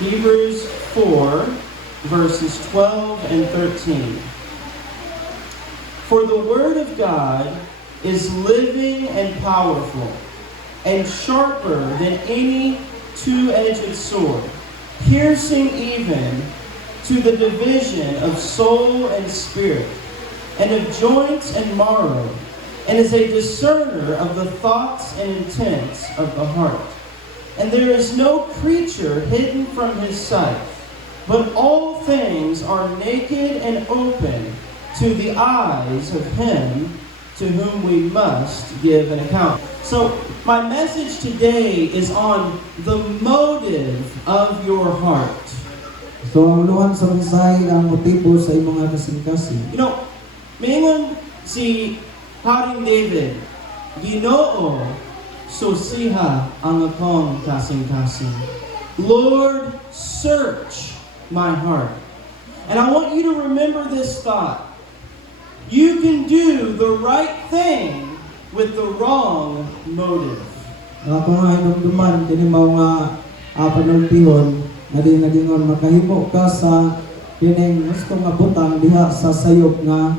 Hebrews 4, verses 12 and 13. For the word of God is living and powerful, and sharper than any two-edged sword, piercing even to the division of soul and spirit, and of joints and marrow, and is a discerner of the thoughts and intents of the heart. And there is no creature hidden from his sight, but all things are naked and open to the eyes of him to whom we must give an account. So, my message today is on the motive of your heart. So, ang luhan sa mensahe ang motibo sa imong kasing-kasing. You know, mingon si Haring David, Ginoo, susiha ang akong kasing-kasing. Lord, search my heart. And I want you to remember this thought. You can do the right thing with the wrong motive. Ako nga hinumduman, kini mao nga panultihon, nga di nagingon makahimo ka sa kining gusto nga butang diha sa sayop nga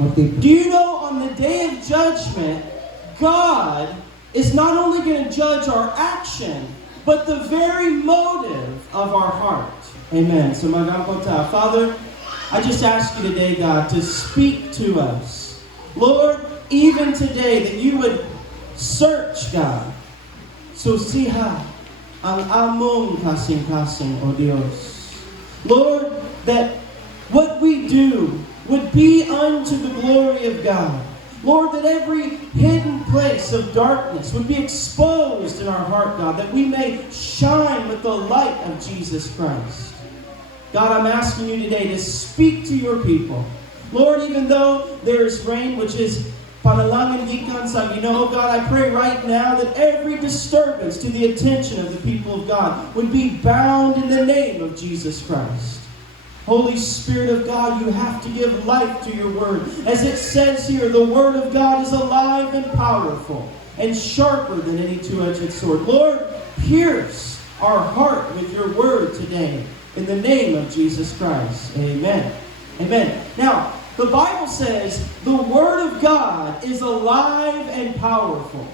motibo. Do you know on the day of judgment, God is not only going to judge our action, but the very motive of our heart. Amen. So magangkota, Father, I just ask you today, God, to speak to us. Lord, even today, that you would search, God. Susiha ang among kasing-kasing, O Dios. Lord, that what we do would be unto the glory of God. Lord, that every hidden place of darkness would be exposed in our heart, God, that we may shine with the light of Jesus Christ. God, I'm asking you today to speak to your people. Lord, even though there's rain, which is panalangin gikan sa Ginoo, God, I pray right now that every disturbance to the attention of the people of God would be bound in the name of Jesus Christ. Holy Spirit of God, you have to give life to your word. As it says here, the word of God is alive and powerful and sharper than any two-edged sword. Lord, pierce our heart with your word today. In the name of Jesus Christ. Amen. Amen. Now, the Bible says the Word of God is alive and powerful.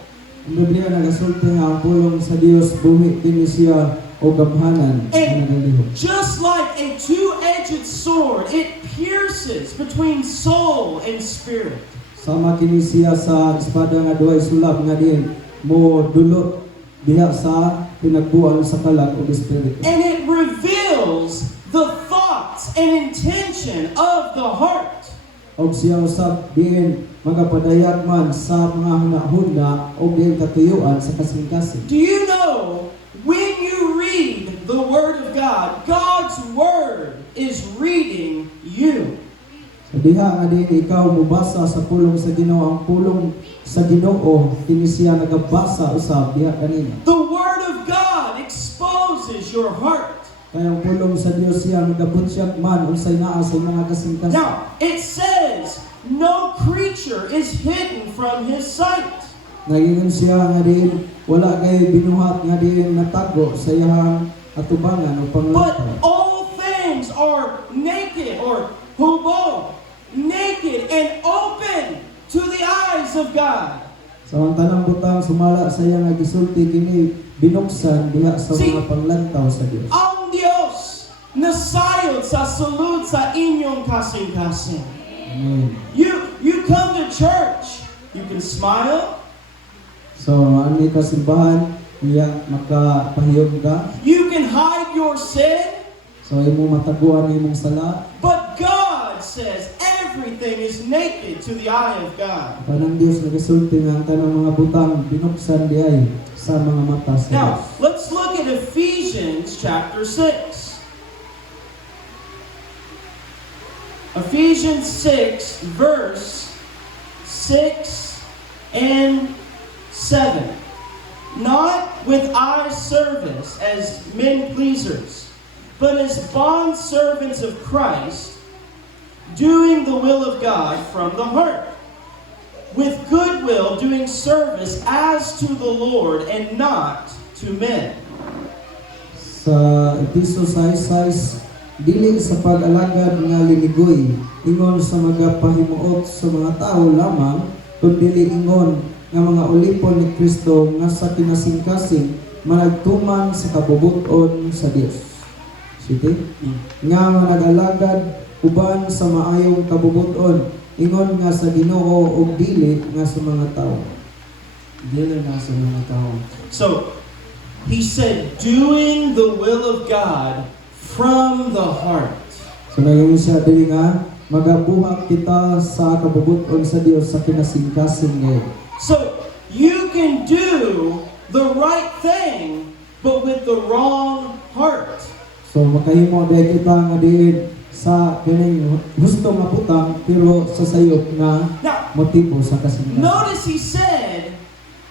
Ang Biblia nagasulti nga ang pulong sa Dios buhi dinhi siya o gamhanan. And just like a two-edged sword, it pierces between soul and spirit. Sama kini siya sa espada nga duay sulab nga diin mo dulot diha sa pinagbuan sa kalag o espiritu. And it reveals the thoughts and intention of the heart. Og siya usab diin magapadayag man sa mga hunahuna o diin katuyuan sa kasing-kasing. Do you know when you read the Word of God, God's Word is reading you? So diha nga diin ikaw mubasa sa pulong sa Ginoo, ang pulong sa Ginoo kini siya nagabasa usab diha kanina. The Word of God exposes your heart. Kaya ang pulong sa Dios siya nagabutyag man unsay naa sa mga kasing-kasing. Now, it says, no creature is hidden from His sight. Nagingon siya nga diin wala kay binuhat nga diin natago sa iyang atubangan o But panglakaw. all things are naked or hubo, naked and open to the eyes of God. So ang tanang butang sumala sa iyang gisulti kini binuksan diha sa mga panglantaw sa Dios. Ang Diyos nasayod sa sulod sa inyong kasing-kasing. Amen. You come to church, you can smile, So ani ka simbahan iya makapahiyom ka. you can hide your sin, So imo mataguan imong sala. but God says everything is naked to the eye of God. Kanang Dios nagasulti nga ang tanang mga butang binuksan diay sa mga mata sa Now, Dios. let's look at Ephesians chapter 6. Ephesians 6, verse 6 and 7. Not with eye service as men pleasers, but as bond servants of Christ, doing the will of God from the heart, with goodwill doing service as to the Lord and not to men. sa Episo 6:6, dili sa pag-alagad nga liligoy ingon sa magapahimuot sa mga tao lamang, kundi ingon nga mga ulipon ni Kristo nga sa kinasingkasing managtuman sa kabubuton sa Dios. Sige? Nga nag-alagad uban sa maayong kabubuton ingon nga sa Ginoo ug dili nga sa mga tao. Dili nga sa mga tao. So, he said, doing the will of God from the heart. So ngayon siya dili nga magabuhat kita sa kabubuton sa Dios sa kinasingkasing ngayon. So, you can do the right thing, but with the wrong heart. So makahimo dahil kita nga diin sa kining gusto nga butang pero sa sayop nga Now, motibo sa kasingkasing. notice he said,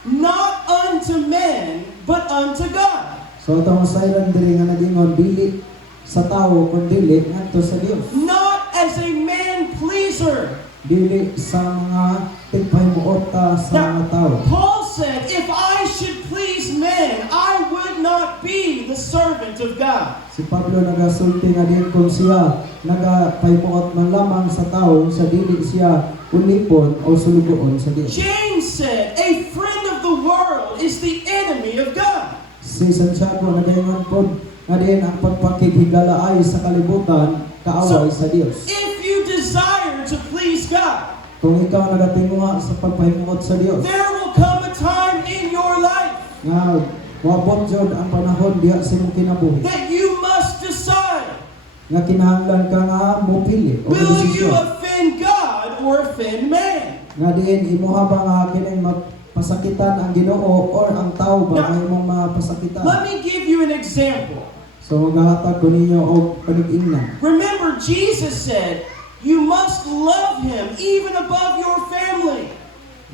not unto men, but unto God. So atong sayran diri nga nagingon dili sa tao kundi dili ngadto sa Dios. Not as a man pleaser. Dili sa mga tigpahimuota sa mga tao. Paul said, if I should please men, I would not be the servant of God. Si Pablo nagasulti nga din kung siya nagapahimuot man lamang sa tao sa dili siya ulipon o sulugoon sa Dios. James said, a friend of the world is the enemy of God. Si Santiago nagaingon po nga din ang pagpakigigalaay sa kalibutan kaaway sa Dios. If you desire to please God, Kung ikaw nagatinguha sa pagpahimuot sa Dios, there will come a time in your life nga wabot jud ang panahon diha sa imong kinabuhi that you must decide, nga kinahanglan ka nga mopili o will you desisyon offend God or offend man? nga diin imuha ba nga kining mapasakitan ang Ginoo or ang tao ba nga imong mapasakitan. Let me give you an example. So gahatag ko ninyo og panig-ingnan. Remember, Jesus said, you must love Him even above your family.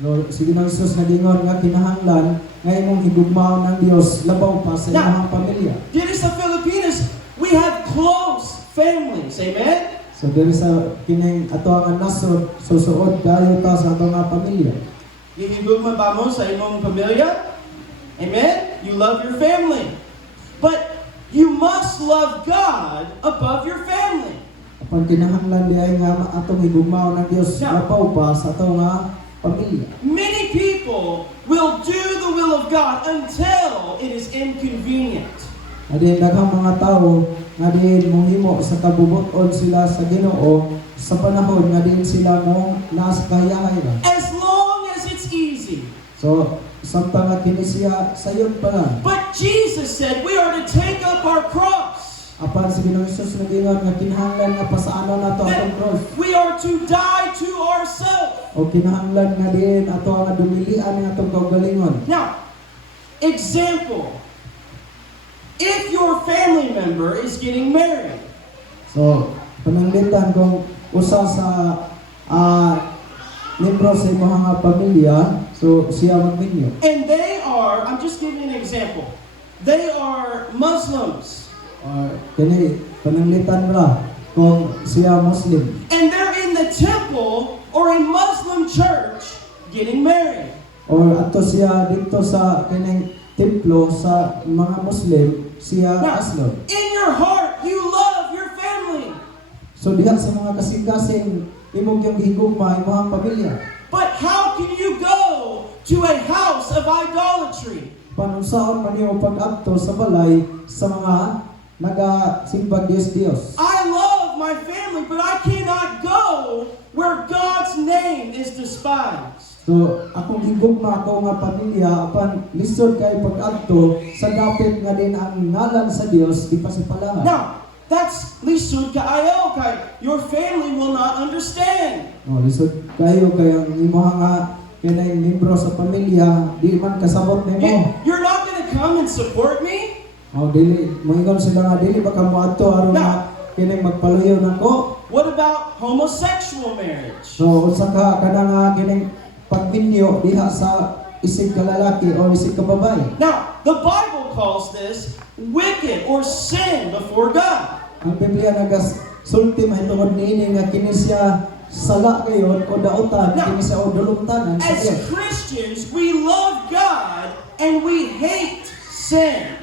No, sige nang Jesus nagingon nga kinahanglan nga imong higugmaon ng Dios labaw pa sa imong pamilya. Dito sa Filipinas, we have close families. Amen? So diri sa kining ato ang nasod susuod dayo ta sa ato nga pamilya. Hihigugma ba mo sa imong pamilya? Amen? You love your family. But you must love God above your family. Apan kinahanglan diay nga atong higugmaon ng Dios labaw pa sa ato nga pamilya. Many people will do the will of God until it is inconvenient. Adi daghang mga tao nga diin mohimo sa kabubuton sila sa Ginoo sa panahon nga diin sila mo nas kayahay ra. As long as it's easy. So samtang nga kini siya sayon pa lang. But Jesus said we are to take up our cross. Apan si Ginoong Hesus nagingon nga kinahanglan nga pasaano nato atong cross. We are to die to ourselves. O kinahanglan nga diin ato nga dumilian nga atong kaugalingon. Now, example. If your family member is getting married, So pananglitan kung usa sa membro sa imong nga pamilya, so siya magminyo. and they are, I'm just giving an example, they are Muslims, Or kini pananglitan ra kung siya Muslim. and they're in the temple or a Muslim church getting married. Or ato siya dito sa kining templo sa mga Muslim, siya Now, aslon. in your heart, you love your family. So diha sa mga kasing-kasing imong yung higugma imong pamilya. But how can you go to a house of idolatry? Panunsaon man niyo pag-adto sa balay sa mga nagasimbag Dios. I love my family, but I cannot go where God's name is despised. So akong higugma ko nga pamilya apan lisod kay pag-adto sa dapit nga din ang ngalan sa Dios di pa sipalangan. Now, that's lisod kaayo kay your family will not understand. Oh, lisod kayo kay ang imong nga kinay membro sa pamilya di man kasabot nimo. You're not going to come and support me? Oh, dili moingon sila nga dili ba ka moadto aron nga kinay magpaluyo nako. What about homosexual marriage? So usa ka kana nga kining pagminyo diha sa isig ka lalaki o isig ka babae. Now, the Bible calls this wicked or sin before God. Ang Biblia nagasulti mahitungod niini nga kini siya sala kayon o dautan kini siya o dulumtanan sa As Dios. Christians, we love God and we hate sin.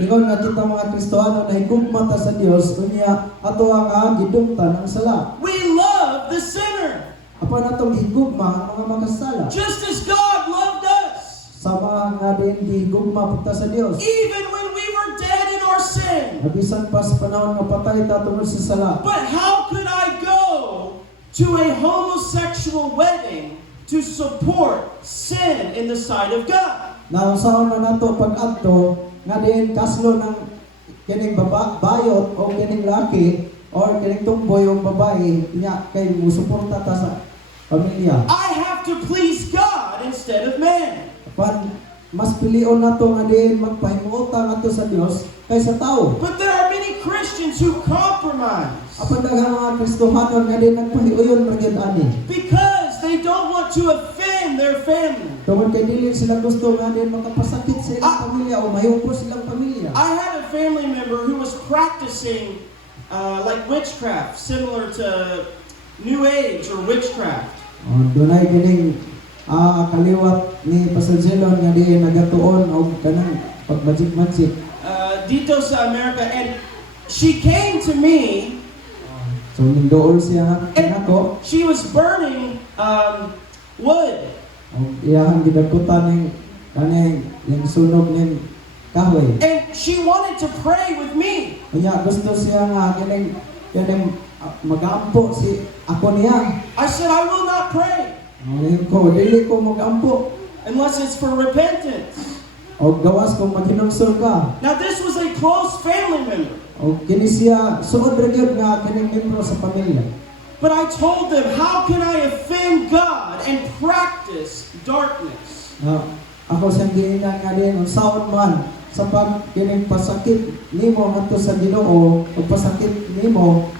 Ingon nga kita mga Kristohano na higugma ta sa Dios unya ato nga gidumtan ang sala. We love the sinner. Apan atong higugma ang mga makasala. Just as God loved us. Sama nga din gihigugma punta sa Dios. Even when we were dead in our sin. Nabisan pa sa panahon nga patay ta tungod sa sala. But how could I go to a homosexual wedding to support sin in the sight of God? Naunsaon na nato pag-adto nga din kaslo ng kining bayot o kining laki or kining tumboy o babae niya kay musuporta ta sa pamilya. I have to please God instead of man. Apan mas pilion nato nga din magpahimuota nato sa Dios kaysa tao. But there are many Christians who compromise Apan daghang mga Kristohano nga din nagpahiuyon ra gyud ani. because they don't want to offend their family. Tungod kay dili sila gusto nga din makapasakit sa ilang pamilya o mayungko silang pamilya. I had a family member who was practicing like witchcraft, similar to New Age or witchcraft. Dunay kining kaliwat ni Pastor Zelon nga di nagatuon og kanang pagmagic-magic. Dito sa America, and she came to me So nindool siya kanako she was burning wood. og iyang gidakutan ning kaning yung sunog ning kahoy. And she wanted to pray with me. Unya gusto siya nga kining magampo si ako niya. I said, I will not pray Ngayon ko dili ko magampo unless it's for repentance. og gawas kung maghinungsol ka. Now, this was a close family member. Og kini siya suod ra gyud nga kining membro sa pamilya. But I told them, how can I offend God and practice darkness? Ako siyang giingnan nga din unsaon man sa kining pasakit nimo ngadto sa Ginoo o pasakit nimo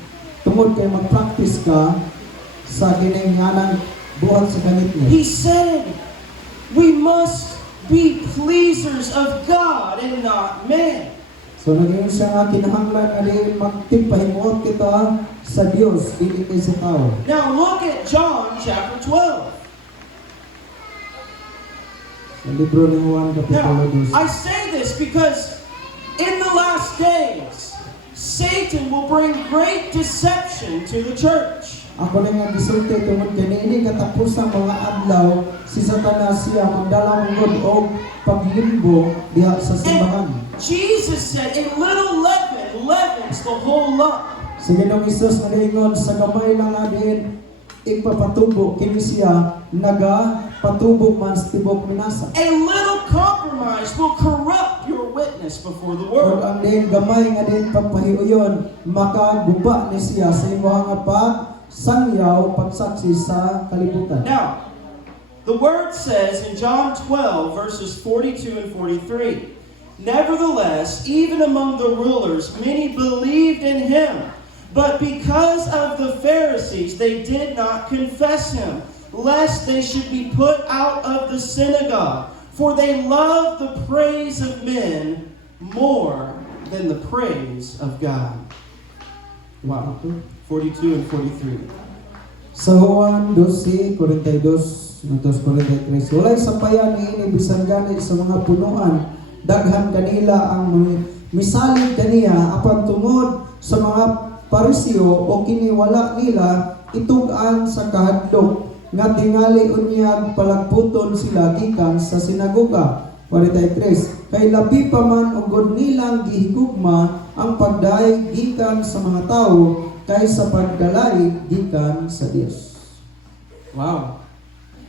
tungod kay mag-practice ka sa kining nganang buhat sa ganit niya. He said, we must be pleasers of God and not man. So naging siya nga kinahanglan nga din magtipahimuot kita sa Dios dili kay sa tao. Now look at John chapter 12. Sa libro ni Juan Now, kapitulo 2. I say this because in the last days, Satan will bring great deception to the church. Ako na nga gisulti tungod kanini katapusang mga adlaw si Satanas siya magdala mangod og paglimbo diha sa simbahan. Jesus said, a little leaven leavens the whole lump. Si Ginoong Hesus nagaingon sa gamay lang nga din ipapatubo kini siya nagapatubo man sa tibok minasa. A little compromise will corrupt your witness before the Ug world. ang din gamay nga din pagpahiuyon makaguba ni siya sa imong nga pagsangyaw pagsaksi sa kalibutan. Now, the word says in John 12, verses 42 and 43, nevertheless, even among the rulers, many believed in him. But because of the Pharisees, they did not confess him, lest they should be put out of the synagogue. For they love the praise of men more than the praise of God. Wow. 42 and 43. Sa Juan 12:42 hangtod 43, walay sampayan niini bisan gani sa mga punuan, daghan kanila ang misalig kaniya apan tungod sa mga Pariseo o kini wala nila itugan sa kahadlok nga tingali unyag palagputon sila gikan sa sinagoga. 43, kay labi pa man ugod nilang gihigugma ang pagdaig gikan sa mga tao kaysa pagdalaig gikan sa Dios. Wow.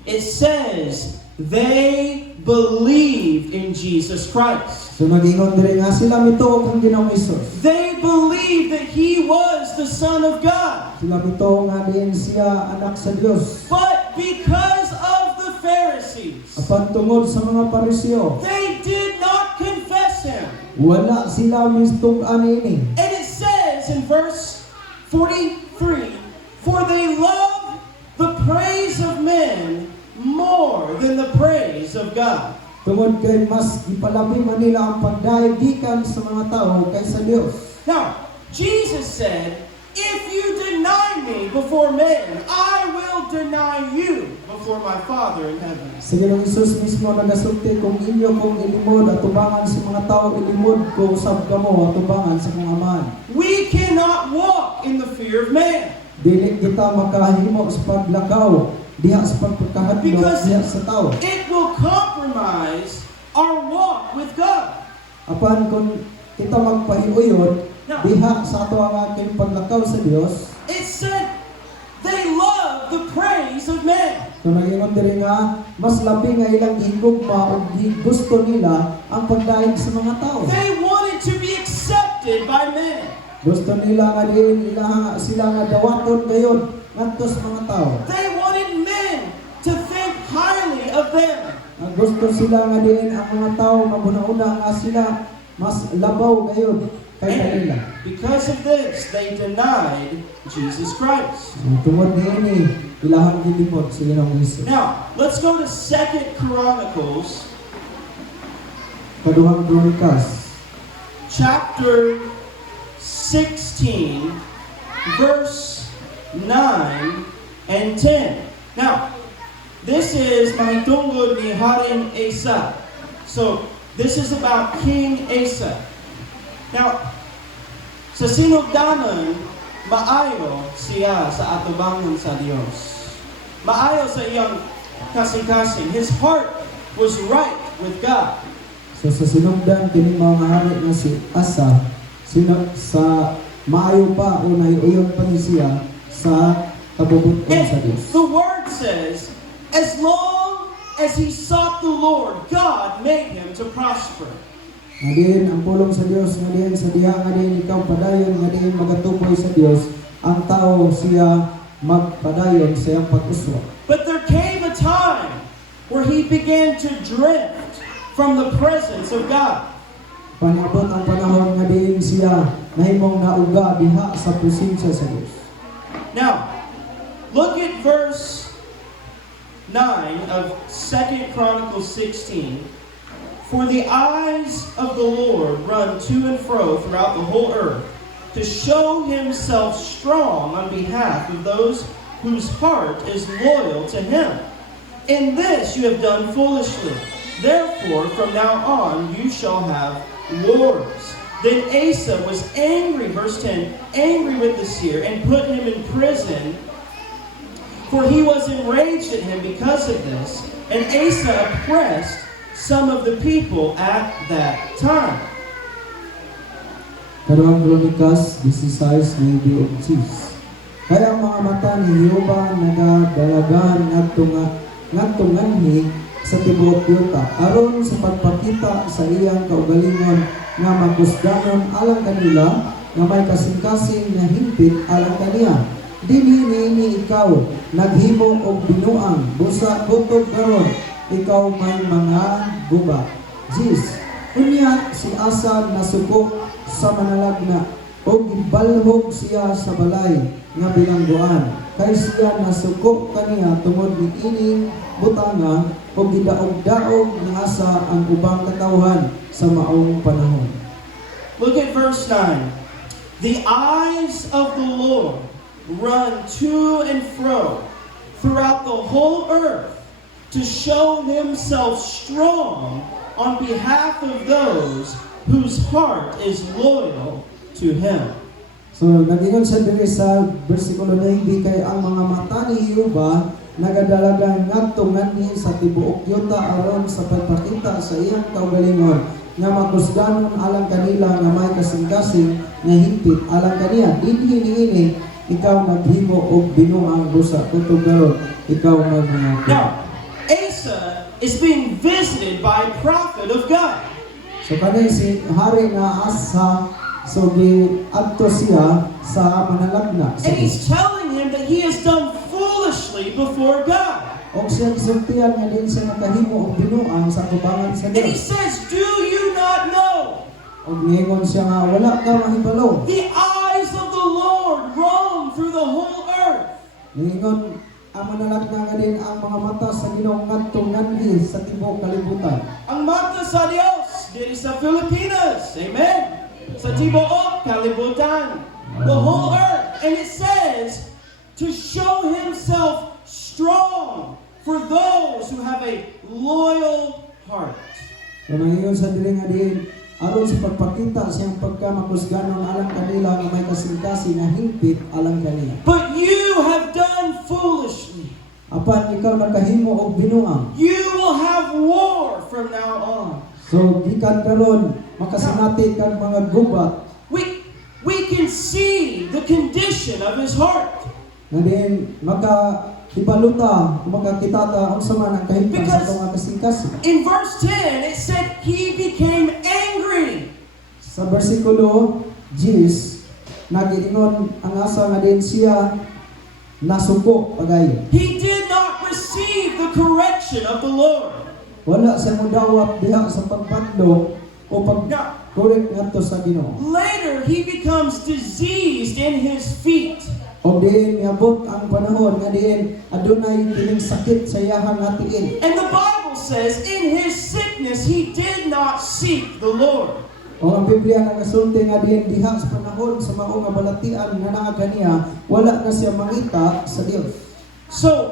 It says they believed in Jesus Christ. So nag-ingon diri nga sila mituo kang Ginoong Hesus. They believed that he was the Son of God. Sila mituo nga din siya anak sa Dios. But because of the Pharisees, Apan tungod sa mga Pariseo, they did not confess him. wala sila mistug-an ini. And it says in verse 43, for they love the praise of men more than the praise of God. Tungod kay mas ipalabi man nila ang pagdaig gikan sa mga tao kaysa Dios. Now, Jesus said, if you deny me before men, I will deny you before my Father in heaven. Sa Ginoong Hesus mismo nagasulti, kung inyo kong ilimod at tubangan sa mga tao, ilimod ko usab kamo at tubangan sa kong amahan. We cannot walk in the fear of man. Dili kita makahimo sa paglakaw diha sa pagkakahadlok Because diha sa tao. it will compromise our walk with God. Apan kung kita magpahiuyon diha sa ato ang aking paglakaw sa Dios, It said they love the praise of men. kung nag-ingon diri nga mas labi nga ilang higugma ug gusto nila ang pagdaig sa mga tao. They wanted to be accepted by men. Gusto nila nga diin sila nga dawaton gayon ngadto sa mga tao. They wanted men to think highly of them. Ang gusto sila nga diin ang mga tao mabuna-una nga sila mas labaw gayon kay kanila. And because of this, they denied Jesus Christ. Tungod niini ilahang gilimot sa Ginoong Hesus. Now, let's go to 2 Chronicles Kaduhang Kronikas chapter 16, verse 9 and 10. Now, this is mga tungod ni Haring Asa. So, this is about King Asa. Now, sa sinugdanan, maayo siya sa atubangan sa Diyos. Maayo sa iyang kasing-kasing. His heart was right with God. So sa sinugdan kini mga hari nga si Asa sa maayo pa unay uyon pa ni siya sa kabubuton sa And Dios. the word says, as long as he sought the Lord, God made him to prosper. Ngadiin ang pulong sa Dios, ngadiin sa diha, ngadiin ikaw padayon, ngadiin magatupoy sa Dios, ang tao siya magpadayon sa iyang pag-uswa. But there came a time where he began to drift from the presence of God. Panabot ang panahon nga diin siya nahimong nauga diha sa presensya sa Dios. Now, look at verse 9 of 2 Chronicles 16. For the eyes of the Lord run to and fro throughout the whole earth, to show himself strong on behalf of those whose heart is loyal to him. In this you have done foolishly. Therefore, from now on you shall have lords. Then Asa was angry, verse 10, angry with the seer, and put him in prison, for he was enraged at him because of this. And Asa oppressed some of the people at that time. Kaduhang Kronikas 16:9-10. Kaya ang mga mata ni Jehova nagadalagan ngadtunganhi sa tibuok yuta aron sa pagpakita sa iyang kaugalingon nga makusdanon alang kanila nga may kasing-kasing nga hingpit alang kaniya. Dili niini ikaw naghimo og binuang busa kutob karon ikaw may mga guba. Jis, unya si Asa nasuko sa manalagna o gibalhog siya sa balay nga bilangguan. Kay siya nasuko kaniya tungod ni ining butanga o gidaog-daog ni Asa ang ubang katawhan sa maong panahon. Look at verse 9. The eyes of the Lord run to and fro throughout the whole earth to show himself strong on behalf of those whose heart is loyal to him. So, nagingon sa diri sa versikulo 9, kay ang mga mata ni Jehova nagadalagan ngadto nganhi sa tibuok yuta aron sa pagpakita sa iyang kaugalingon nga makusdanon alang kanila nga may kasing-kasing nga hingpit alang kaniya. Dinhi niini ikaw naghimo og binuang busa kutob karon ikaw may mga Now, Asa is being visited by a prophet of God. So kanay si hari nga Asa so adto siya sa manalagna sa And he's telling him that he has done foolishly before God. og siya gisultihan nga din siya nakahimo og binuang sa tubangan sa And he Dios. says, do you not know? Og niingon siya nga wala ka mahibalo. The eyes of the Lord roam through the whole earth. Niingon ang manalagna nga din ang mga mata sa Ginoo ngadto nganhi sa tibuok kalibutan. Ang mata sa Dios, diri sa Pilipinas. Amen. Sa tibuok kalibutan. The whole earth. And it says to show himself strong for those who have a loyal heart. So nangiyon sa diri nga diin aron sa pagpakita siyang pagkamakusganon alang kanila nga may kasing-kasing nga hingpit alang kanila. But you have done foolishly. Apan ikaw nakahimo og binuang. You will have war from now on. So gikan karon makasinati kag mga gubat We can see the condition of his heart. nga diin makahibaluta makakitata unsa man ang kahimtang sa Because atong nga kasing-kasing. in verse 10, it said he became angry. Sa bersikulo 10 nagiingon ang asa nga diin siya nasuko pagay. He did not receive the correction of the Lord. Wala siya modawat diha sa pagpandong o pag-correct ngadto sa Ginoo. Later, he becomes diseased in his feet. O diin miabot ang panahon nga diin adunay kining sakit sa iyahang atiin. And the Bible says in his sickness, he did not seek the Lord. O ang Biblia nagasulti nga diin diha sa panahon sa mao nga balatian nga naa kaniya wala na siya mangita sa Dios. So,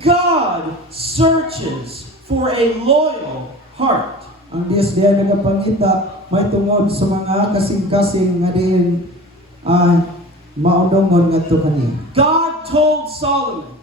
God searches for a loyal heart. Ang Dios diya nagapangita may tungod sa mga kasing-kasing nga diin maunongon ngadto kaniya. God told Solomon,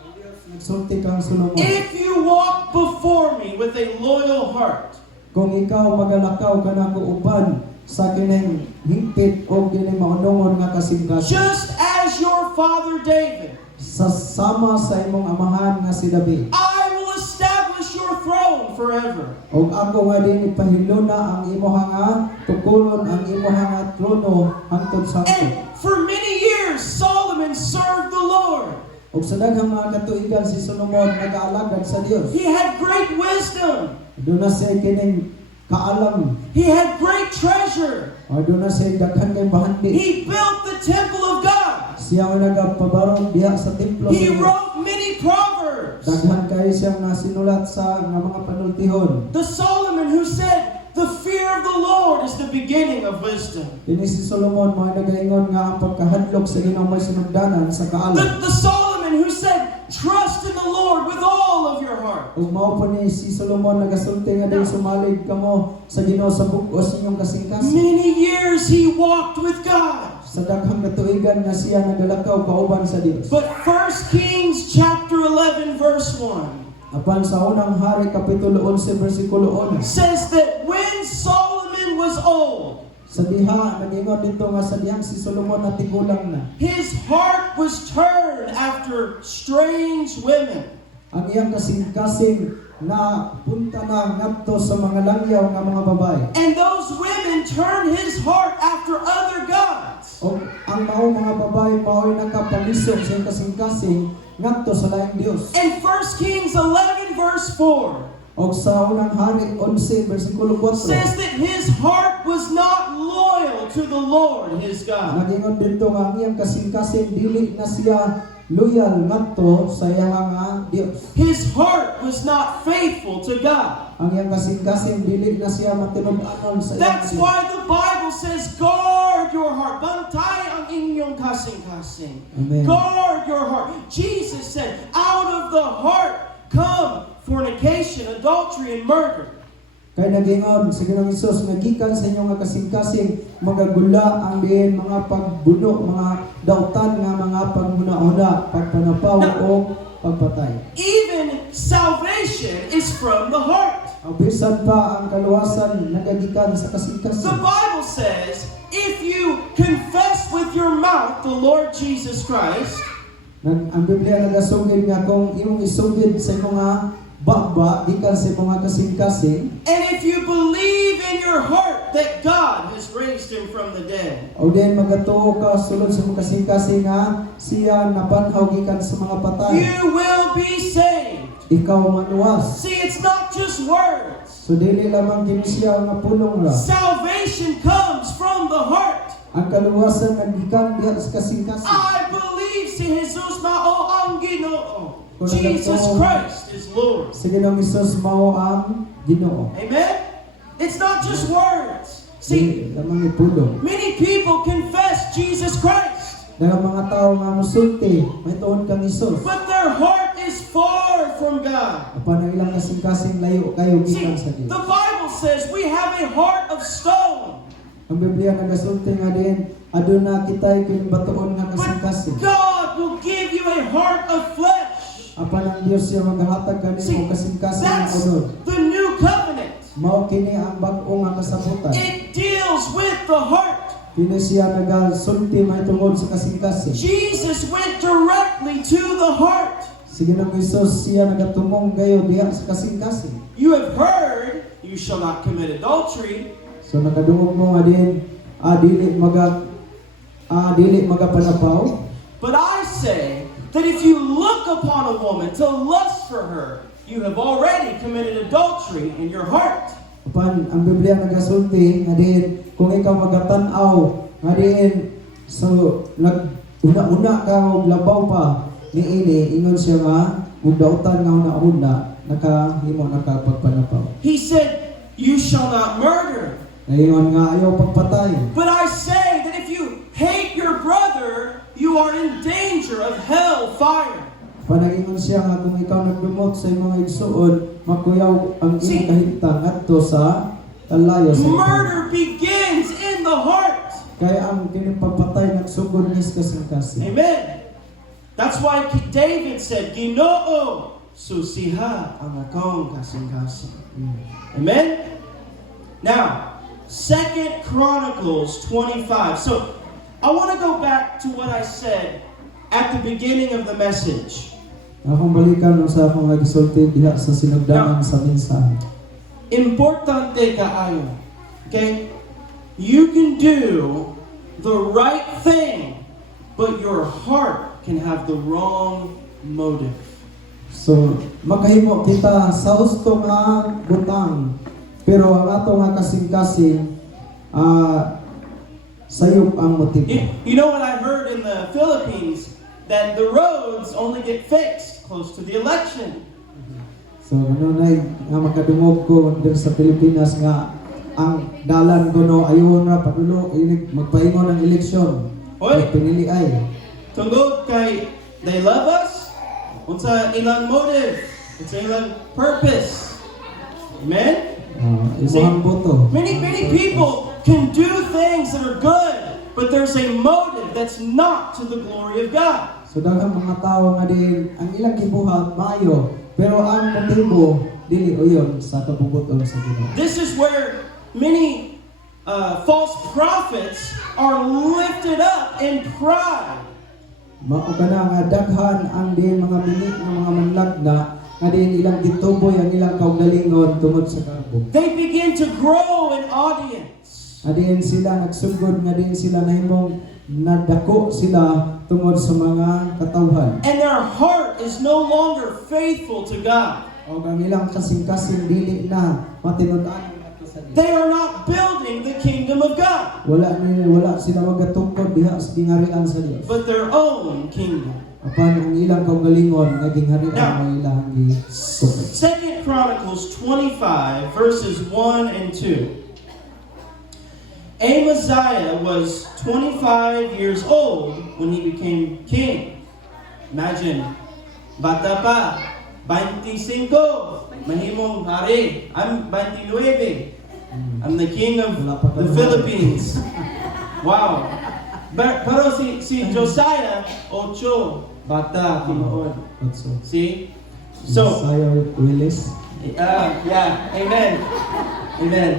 Ang Dios nagsulti kang Solomon, if you walk before me with a loyal heart, kung ikaw magalakaw kanako uban sa kining hingpit o kining maunongon nga kasing-kasing just as your father David, sa sama sa imong amahan nga si David. I will establish your throne forever. Og ako nga din ipahiluna ang imong nga tukulon ang imong nga trono hangtod sa ako. And for many years, Solomon served the Lord. Og sa daghang mga katuigan si Solomon nagaalagad sa Dios. He had great wisdom. Doon na siya kining kaalam. He had great treasure. O doon na siya daghan kay bahandi. He built the temple of God. Siya ang nagapabarong diha sa templo. He sa Dios. wrote many proverbs. Daghan kayo siyang nasinulat sa nga mga panultihon. The Solomon who said, the fear of the Lord is the beginning of wisdom. Kini si Solomon mga nagaingon nga ang pagkahadlok sa Ginoo may sinugdanan sa kaalam. The Solomon who said, trust in the Lord with all of your heart. Ug mao pa ni si Solomon nagasulti nga din sumalig kamo sa Ginoo sa bug-os inyong kasing-kasing. Many years he walked with God. Sa daghang katuigan nga siya nagalakaw kauban sa Dios. But 1 Kings chapter 11 verse 1 Apan sa unang hari kapitulo 11 bersikulo 1 says that when Solomon was old, sa diha nagingon dito nga sa dihang si Solomon natigulang na. his heart was turned after strange women. Ang iyang kasing-kasing na punta na ngadto sa mga langyaw nga mga babae. And those women turned his heart after other gods. O ang mao mga babae mao'y nakapalisok sa iyang kasing-kasing ngadto sa laing Dios. In 1 Kings 11 verse 4 O sa unang hari 11 bersikulo 4 says that his heart was not loyal to the Lord his God. nagingon dito nga ang iyang kasing-kasing dili na siya loyal ngadto sa iyang nga Dios. His heart was not faithful to God. Ang iyang kasing-kasing dili na siya matinud-anon sa iyang That's Dios. why the Bible says, guard your heart. Bantay ang inyong kasing-kasing. Amen. Guard your heart. Jesus said, out of the heart come fornication, adultery, and murder. Kay nagingon sa Ginoong Hesus nagikan sa inyong nga kasing-kasing magagula ang diin mga pagbuno, mga dautan nga mga pagmuna-una, pagpanapaw o pagpatay. Even salvation is from the heart. Ang bisan pa ang kaluwasan nagagikan sa The kasing-kasing. Bible says, if you confess with your mouth the Lord Jesus Christ, Ang Biblia nagasugid nga kung imong isugid sa imong nga baba gikan sa imong nga kasing-kasing and if you believe in your heart that God has raised him from the dead, o din magatuo ka sulod sa imong kasing-kasing nga siya napanhaw gikan sa mga patay. you will be saved. Ikaw manuwas. See, it's not just words. So dili lamang kini siya nga pulong ra. Salvation comes from the heart. Ang kaluwasan nagikan diha sa kasing-kasing. I believe si Jesus mao ang Ginoo. Jesus Christ is Lord. Sa Ginoong Hesus mao ang Ginoo. Amen? It's not just words. See, Dili lamang ipulong. many people confess Jesus Christ. Daghang mga tao nga musulti, may tuon kang Isus. but their heart is far from God. Apan ang ilang kasing-kasing layo kayo See, gikan sa Dios. the Bible says we have a heart of stone, Ang Biblia nagasulti nga din, aduna kitay kini batuon nga but kasing-kasing. God will give you a heart of flesh. Apan ang Dios siya magahatag See, kanimo kasing-kasing nga that's unod. the new covenant. Mao kini ang bag-o nga kasabutan. It deals with the heart. Kini siya nagasulti may tungod sa kasing-kasing. Jesus went directly to the heart. Sige nang Isus siya nagatumong gayo diha sa kasing-kasing. You have heard, you shall not commit adultery. So nakadungog mo nga din dili magapanapaw. But I say that if you look upon a woman to lust for her, you have already committed adultery in your heart. Apan ang Biblia nagasulti nga din kung ikaw magatan-aw nga din so una-una ka og labaw pa niini ingon siya nga mudautan nga una-una nakahimo nakapagpanapaw. He said, you shall not murder. Ngayon nga ayaw pagpatay. But I say that if you hate your brother, you are in danger of hell fire. Panagingon siya nga kung ikaw nagdumot sa imong mga igsuon, makuyaw ang See, imong kahimtang adto sa kalayo sa Murder begins in the heart. kaya ang kining pagpatay nagsugod nis kasing-kasing. Amen. That's why David said, Ginoo, susiha ang akong kasing-kasing. Amen? Now, 2 Chronicles 25. So, I want to go back to what I said at the beginning of the message. Akong balikan sa akong nagisulti diha sa sinugdanan sa mensahe. Importante kaayo. Okay? You can do the right thing, but your heart can have the wrong motive. So, makahimo kita sa husto nga butang, pero ang ato nga kasing-kasing sayop ang motibo. You know what I heard in the Philippines? That the roads only get fixed close to the election. So, manunay nga makadungog ko din sa Pilipinas nga ang dalan kuno ayun ra padulo magpaingon ng eleksyon. Oy. Pinili ay. Tungod kay they love us. Unsa ilang motive? Unsa ilang purpose? Amen? Isang boto. Many people can do things that are good, but there's a motive that's not to the glory of God. So daghang mga tao nga din ang ilang gibuhat maayo, pero ang motibo dili uyon sa kabubuton sa Ginoo. This is where many false prophets are lifted up in pride. Mao kana nga daghan ang din mga bini nga mga manlagna nga din ilang gituboy ang ilang kaugalingon tungod sa kabog. They begin to grow in audience. Adin sila nagsugod nga din sila nahimong nadako sila tungod sa mga katawhan. And their heart is no longer faithful to God. O ang ilang kasing-kasing dili na matinud-an sa Dios. They are not building the kingdom of God, Wala sila magatungkod diha sa gingharian sa Dios. but their own kingdom. Apan ang ilang kaugalingon naging harian Now, ang ilang gitukod. 2 Chronicles 25 verses 1 and 2. Amaziah was 25 years old when he became king. Imagine, bata pa, 25, mahimong hari. I'm 29. I'm the king of the Philippines. Wow. Pero si Josiah, 8, bata, kinuod. See? So, Sayo Willis. yeah, amen. Amen.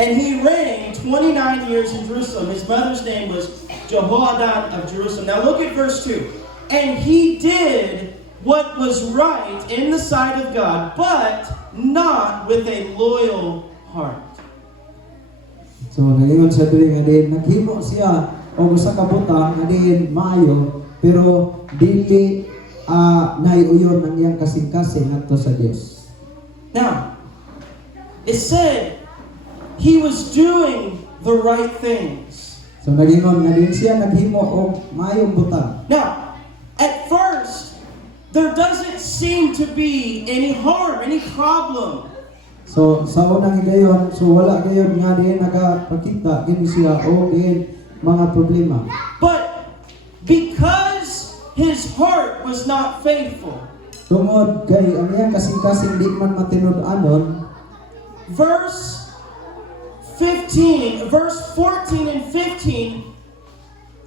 And he reigned 29 years in Jerusalem. His mother's name was Jehoadan of Jerusalem. Now look at verse 2. And he did what was right in the sight of God, but not with a loyal heart. So nalingon siya diri nga din naghimo siya og usa ka butang nga din maayo pero dili naiuyon ang iyang kasing-kasing ngadto sa Dios. Now, it said he was doing the right things. So nagingon nga din siya naghimo og maayong butang. Now, at first, there doesn't seem to be any harm, any problem. So sa unang higayon, so wala gayon nga din nakapakita kini siya og din mga problema. But his heart was not faithful. Tungod kay ang iyang kasing-kasing di man matinud-anon, Verse 14 and 15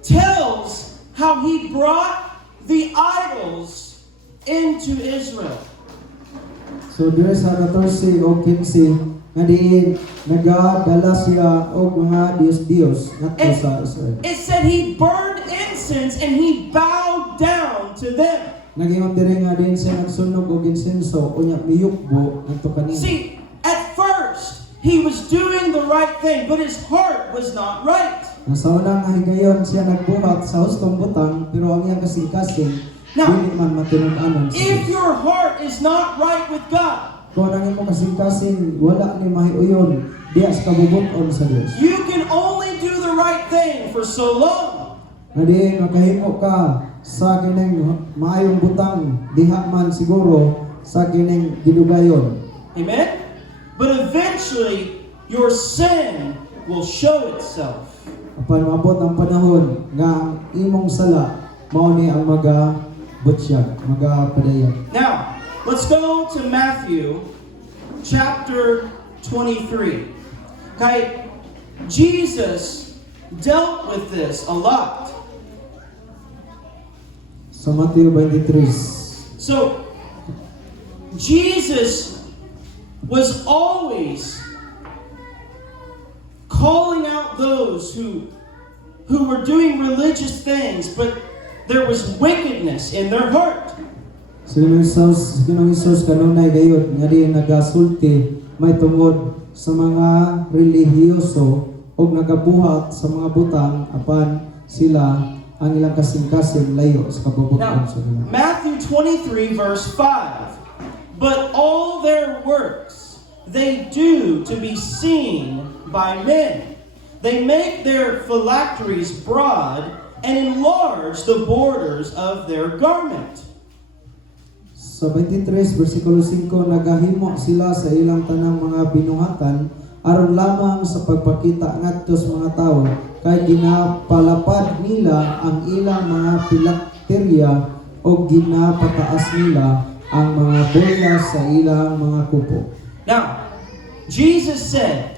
tells how he brought the idols into Israel. so dire sa 14 o 15 nga diin nagadala siya og mga Dios ngadto And sa Israel. it said he burned incense and he bowed down to them. Nagingon dire nga din siya nagsunog og insenso unya miyukbo ngadto kanila. See, at first, he was doing the right thing, but his heart was not right. Sa unang higayon siya nagbuhat sa hustong butang pero ang iyang kasing-kasing Now, dili man matinud-anon sa if Dios. your heart is not right with God, Kung ang imong kasing-kasing wala ni mahiuyon diya sa kabubuton sa Dios. you can only do the right thing for so long. Nga diin makahimo ka sa kining maayong butang diha man siguro sa kining gidugayon. Amen? But eventually, your sin will show itself. Apan maabot ang panahon nga ang imong sala mao ni ang magabutyag, magapadayag. Now, let's go to Matthew chapter 23. Okay, Jesus dealt with this a lot. Sa Mateo 23. So, Jesus was always calling out those who were doing religious things, but there was wickedness in their heart. Sa Ginoong Hesus kanunay gayud nga di nagasulti may tungod sa mga relihiyoso o nagabuhat sa mga butang apan sila ang ilang kasing-kasing layo sa kabubuton Now, sa Ginoo. Matthew 23 verse 5. But all their works they do to be seen by men. They make their phylacteries broad and enlarge the borders of their garment. Sa 23 versikulo 5 nagahimo sila sa ilang tanang mga binuhatan aron lamang sa pagpakita ngadto sa mga tawo kay ginapalapad nila ang ilang mga pilakterya o ginapataas nila ang mga bola sa ilang mga kupo. Now, Jesus said,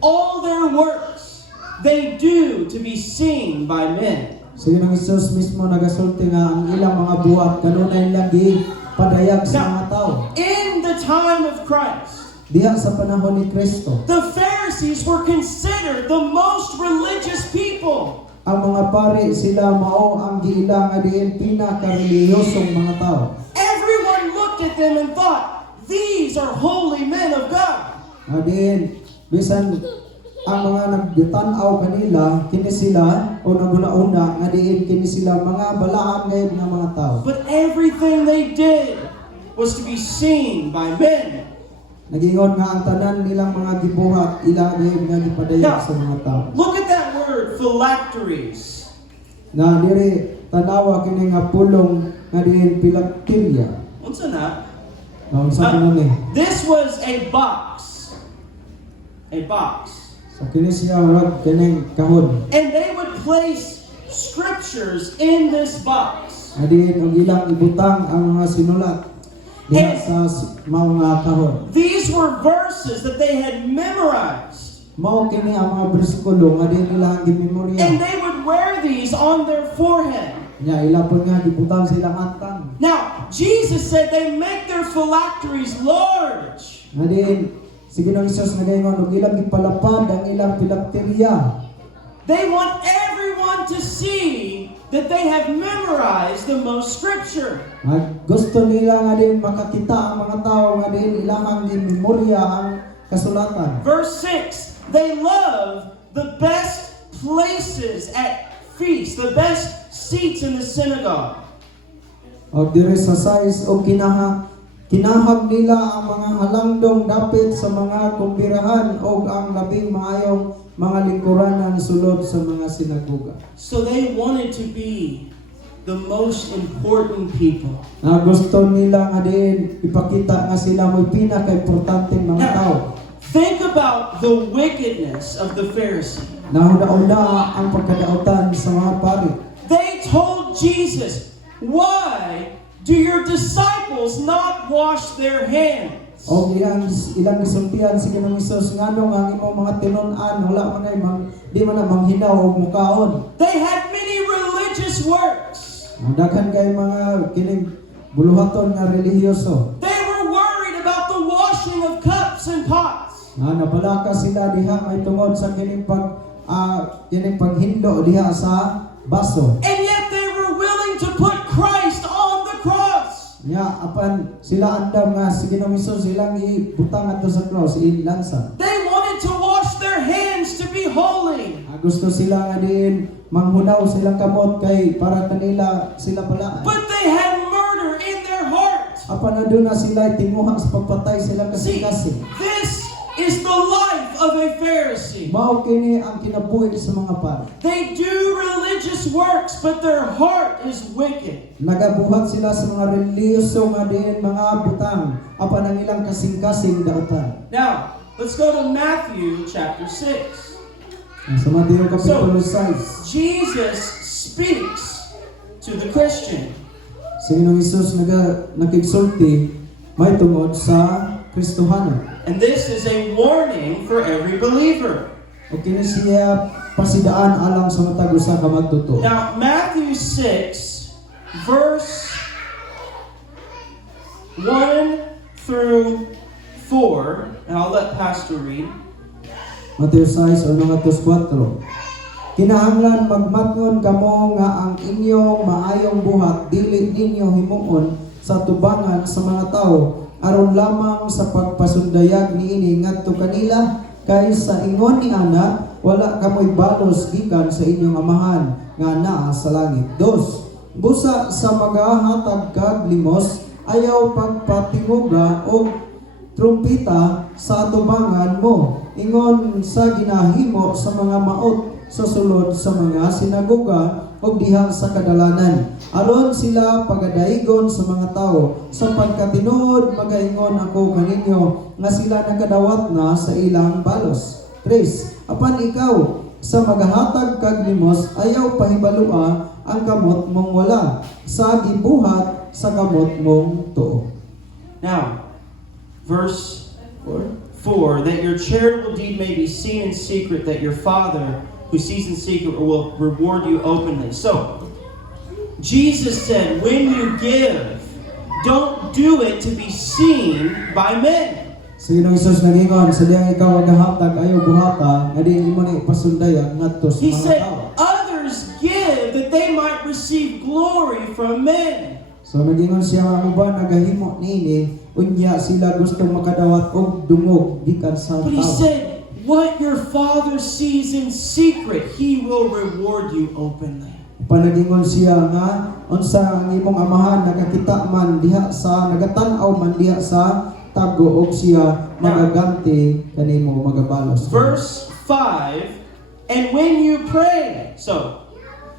all their works they do to be seen by men. So yun ang Isus mismo nagasulti nga ang ilang mga buhat kanunay lagi padayag sa mga tao. In the time of Christ, Diha sa panahon ni Kristo, the Pharisees were considered the most religious people. ang mga pari sila mao ang giila nga diin pinaka-relihiyosong mga tao. Everyone looked at them and thought, these are holy men of God. Nga diin bisan ang mga nagtanaw kanila kini sila o naguna-una nga diin kini sila mga balaan gayud nga mga tao. But everything they did was to be seen by men. Nagingon nga ang tanan nilang mga gibuhat ila gayud nga gipadayag sa mga tao. Look at that word, phylacteries. Na diri tanawa kini nga pulong nga diin pilaktilya. What's in that? Sa kanun ni. This was a box. A box. So kini siya wag kining kahon. And they would place scriptures in this box. Adin og ilang ibutang ang mga sinulat diha sa mga kahon. These were verses that they had memorized. Mao kini ang mga bersikulo nga diin ilang gimemorya. And they would wear these on their forehead. Nya ila po nga gibutang sa ilang antang. Now, Jesus said they make their phylacteries large. Nga diin sige nang Hesus nagaingon og ilang gipalapad ang ilang pilakterya. They want everyone to see that they have memorized the most scripture. Gusto nila nga din makakita ang mga tao nga din ilang gimemorya ang kasulatan. Verse 6, they love the best places at feasts, the best seats in the synagogue. O dire sa size o kinahag nila ang mga halangdong dapit sa mga kumbirahan o ang labing maayong mga lingkuranan sulod sa mga sinagoga. So they wanted to be the most important people. Na gusto nila nga din ipakita nga sila mo'y pinaka-importanteng mga tao. Think about the wickedness of the Pharisees. Nauna-una ang pagkadautan sa mga pari. They told Jesus, why do your disciples not wash their hands? O ilang gisultihan si Ginoong Hesus nganong ang imong mga tinun-an wala man ay di man na manghinaw og mukaon. They had many religious works. Ang daghan kay mga kining buluhaton nga relihiyoso. They were worried about the washing of cups and pots. Nabalaka sila diha may tungod sa kining paghindo diha sa baso. And yet they were willing to put Christ on the cross. Apan sila andam nga si Ginoong Hesus silang ibutang adto sa cross ilansa. They wanted to wash their hands to be holy. Gusto sila nga din manghunaw silang kamot kay para kanila sila pala. But they had murder in their heart. Apan aduna sila tinguha sa pagpatay sila See, kasing-kasing. this is the life of a Pharisee. Mao kini ang kinabuhi sa mga pari. They do religious works, but their heart is wicked. Nagabuhat sila sa mga relihiyoso nga din mga butang apan ang ilang kasing-kasing daotan. Now, let's go to Matthew chapter 6. Sa Mateo kapitulo 6. Jesus speaks to the Christian. Si Ginoong Hesus nakigsulti may tungod sa Kristohanon. And this is a warning for every believer. O kini siya pasidaan alang sa matag usa ka magtuto. Now, Matthew 6, verse 1 through 4, and I'll let Pastor read. Mateo 6 o 4. Kinahanglan magmatngon kamo nga ang inyong maayong buhat dili ninyo himuon sa tubangan sa mga tao aron lamang sa pagpasundayag niini ngadto kanila kay sa ingon ni ana wala kamoy balos gikan sa inyong amahan nga naa sa langit. 2. Busa sa magahatag kag limos ayaw pagpatinguga o trumpita sa atubangan mo ingon sa ginahimo sa mga maot sa sulod sa mga sinagoga o diha sa kadalanan aron sila pagadaigon sa mga tao sa pagkatinuod magaingon ako kaninyo nga sila nakadawat na sa ilang balos. 3. Apan ikaw sa magahatag kag limos ayaw pahibalua ang kamot mong wala sa gibuhat sa kamot mong tuo. Now, verse 4, that your charitable deed may be seen in secret, that your Father who sees in secret will reward you openly. So, Jesus said, when you give, don't do it to be seen by men. Sa Ginoong Hesus nagingon sa diyang ikaw magahatag ayaw buhata nga di mo na ipasundayag ngadto sa He mga said, tao. others give that they might receive glory from men. So nagingon siya nga uban nagahimo niini unya sila gusto makadawat og dungog gikan sa But he tao. said, what your Father sees in secret, He will reward you openly. Panagingon siya nga unsa ang imong amahan nakakita man diha sa nagatan-aw man diha sa tago og siya magaganti kanimo magabalos. Verse 5, and when you pray, so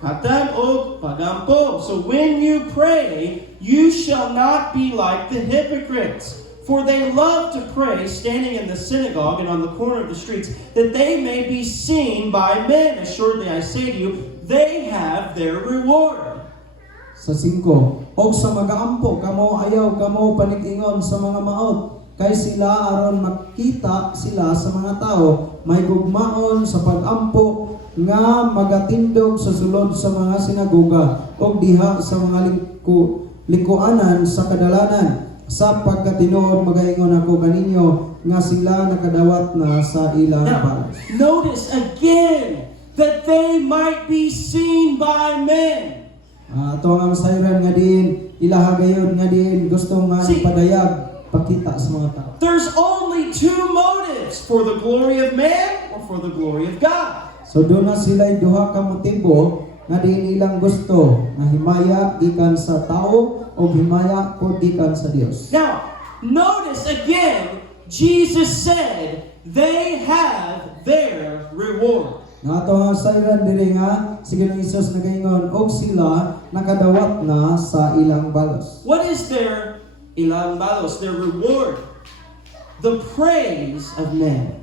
hatag og pagampo. So when you pray, you shall not be like the hypocrites. For they love to pray standing in the synagogue and on the corner of the streets, that they may be seen by men. Assuredly I say to you, they have their reward. Sa 5, og sa magaampo kamo ayaw kamo panig-ingon sa mga maot kay sila aron makita sila sa mga tao may gugmaon sa pag-ampo nga magatindog sa sulod sa mga sinagoga og diha sa mga likuanan sa kadalanan. Sa pagkatinuod magaingon ako kaninyo nga sila nakadawat na sa ilang balos. Notice again that they might be seen by men. Ato ang sayran nga din ilaha gayon nga din gusto nga See, padayag pakita sa mga tao. There's only two motives, for the glory of man or for the glory of God. So doon na sila'y duha ka motibo nga din ilang gusto na himaya gikan sa tao o himaya po gikan sa Dios. Now, notice again, Jesus said they have their reward. Nga ato nga sayran diri nga si Ginoong Hesus nagaingon og sila nakadawat na sa ilang balos. What is their ilang balos, their reward? The praise of men.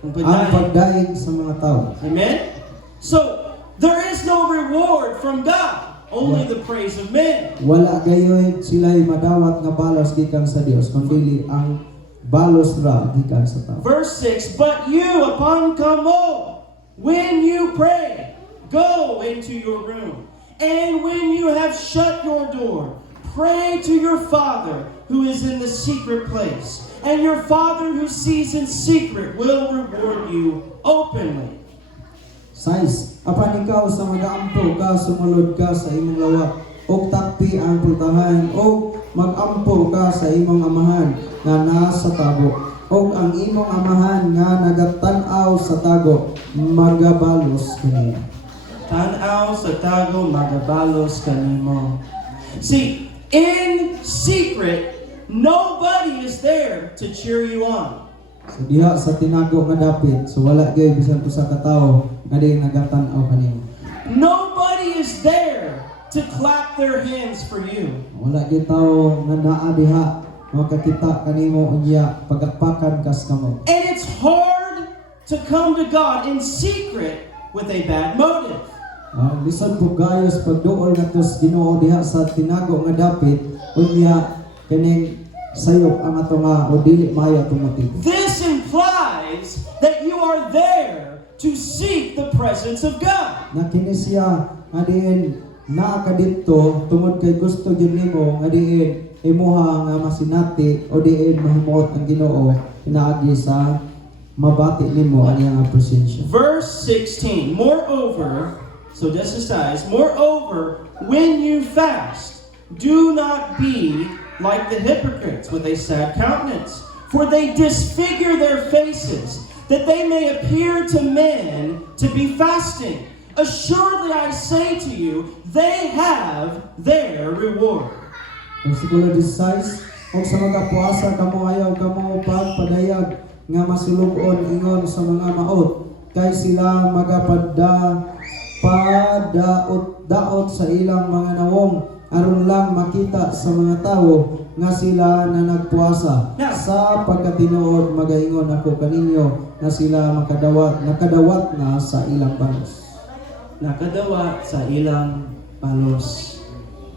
Ang pagdaig sa mga tao. Amen? So, there is no reward from God. only the praise of men. Wala gayon sila'y madawat nga balos gikan sa Dios, kundi ang balos ra gikan sa tao. Verse 6, but you, upon kamo, when you pray, go into your room. And when you have shut your door, pray to your Father who is in the secret place. And your Father who sees in secret will reward you openly. 6. Apan ikaw sa mag-aampo ka, sumulod ka sa imong lawak, o takpi ang pultahan, o mag-ampo ka sa imong amahan nga nasa tago, o ang imong amahan nga nagatan-aw sa tago, magabalos kaniya. Tanaw sa tago, magabalos kanimo. See, in secret, nobody is there to cheer you on. So diha sa tinago nga dapit, so wala gay bisan usa ka tawo nga di nagatan-aw kanimo. Nobody is there to clap their hands for you. Wala gay tawo nga naa diha makakita kanimo unya pagakpakan kas kamo. And it's hard to come to God in secret with a bad motive. Lisod po gayos pagduol natos Ginoo diha sa tinago nga dapit unya kaning sayop ang ato nga o dili maayo atong motibo. This implies that you are there to seek the presence of God. Na kini siya nga diin naa ka didto tungod kay gusto gyud nimo nga diin imuha nga masinati o diin mahimuot ang Ginoo pinaagi sa mabati nimo ang iyang presensya. Verse 16, moreover, so just as size, moreover, when you fast, do not be like the hypocrites with a sad countenance, for they disfigure their faces, that they may appear to men to be fasting. Assuredly I say to you, they have their reward. Versikulo 16, og sa mga puasa kamo ayaw kamo pagpadayag nga masulubon ingon sa mga maot, kay sila padaot sa ilang mga nawong aron lang makita sa mga tao nga sila na nagpuasa. Sa pagkatinuod magaingon ako kaninyo na sila nakadawat na sa ilang balos. Nakadawat sa ilang balos.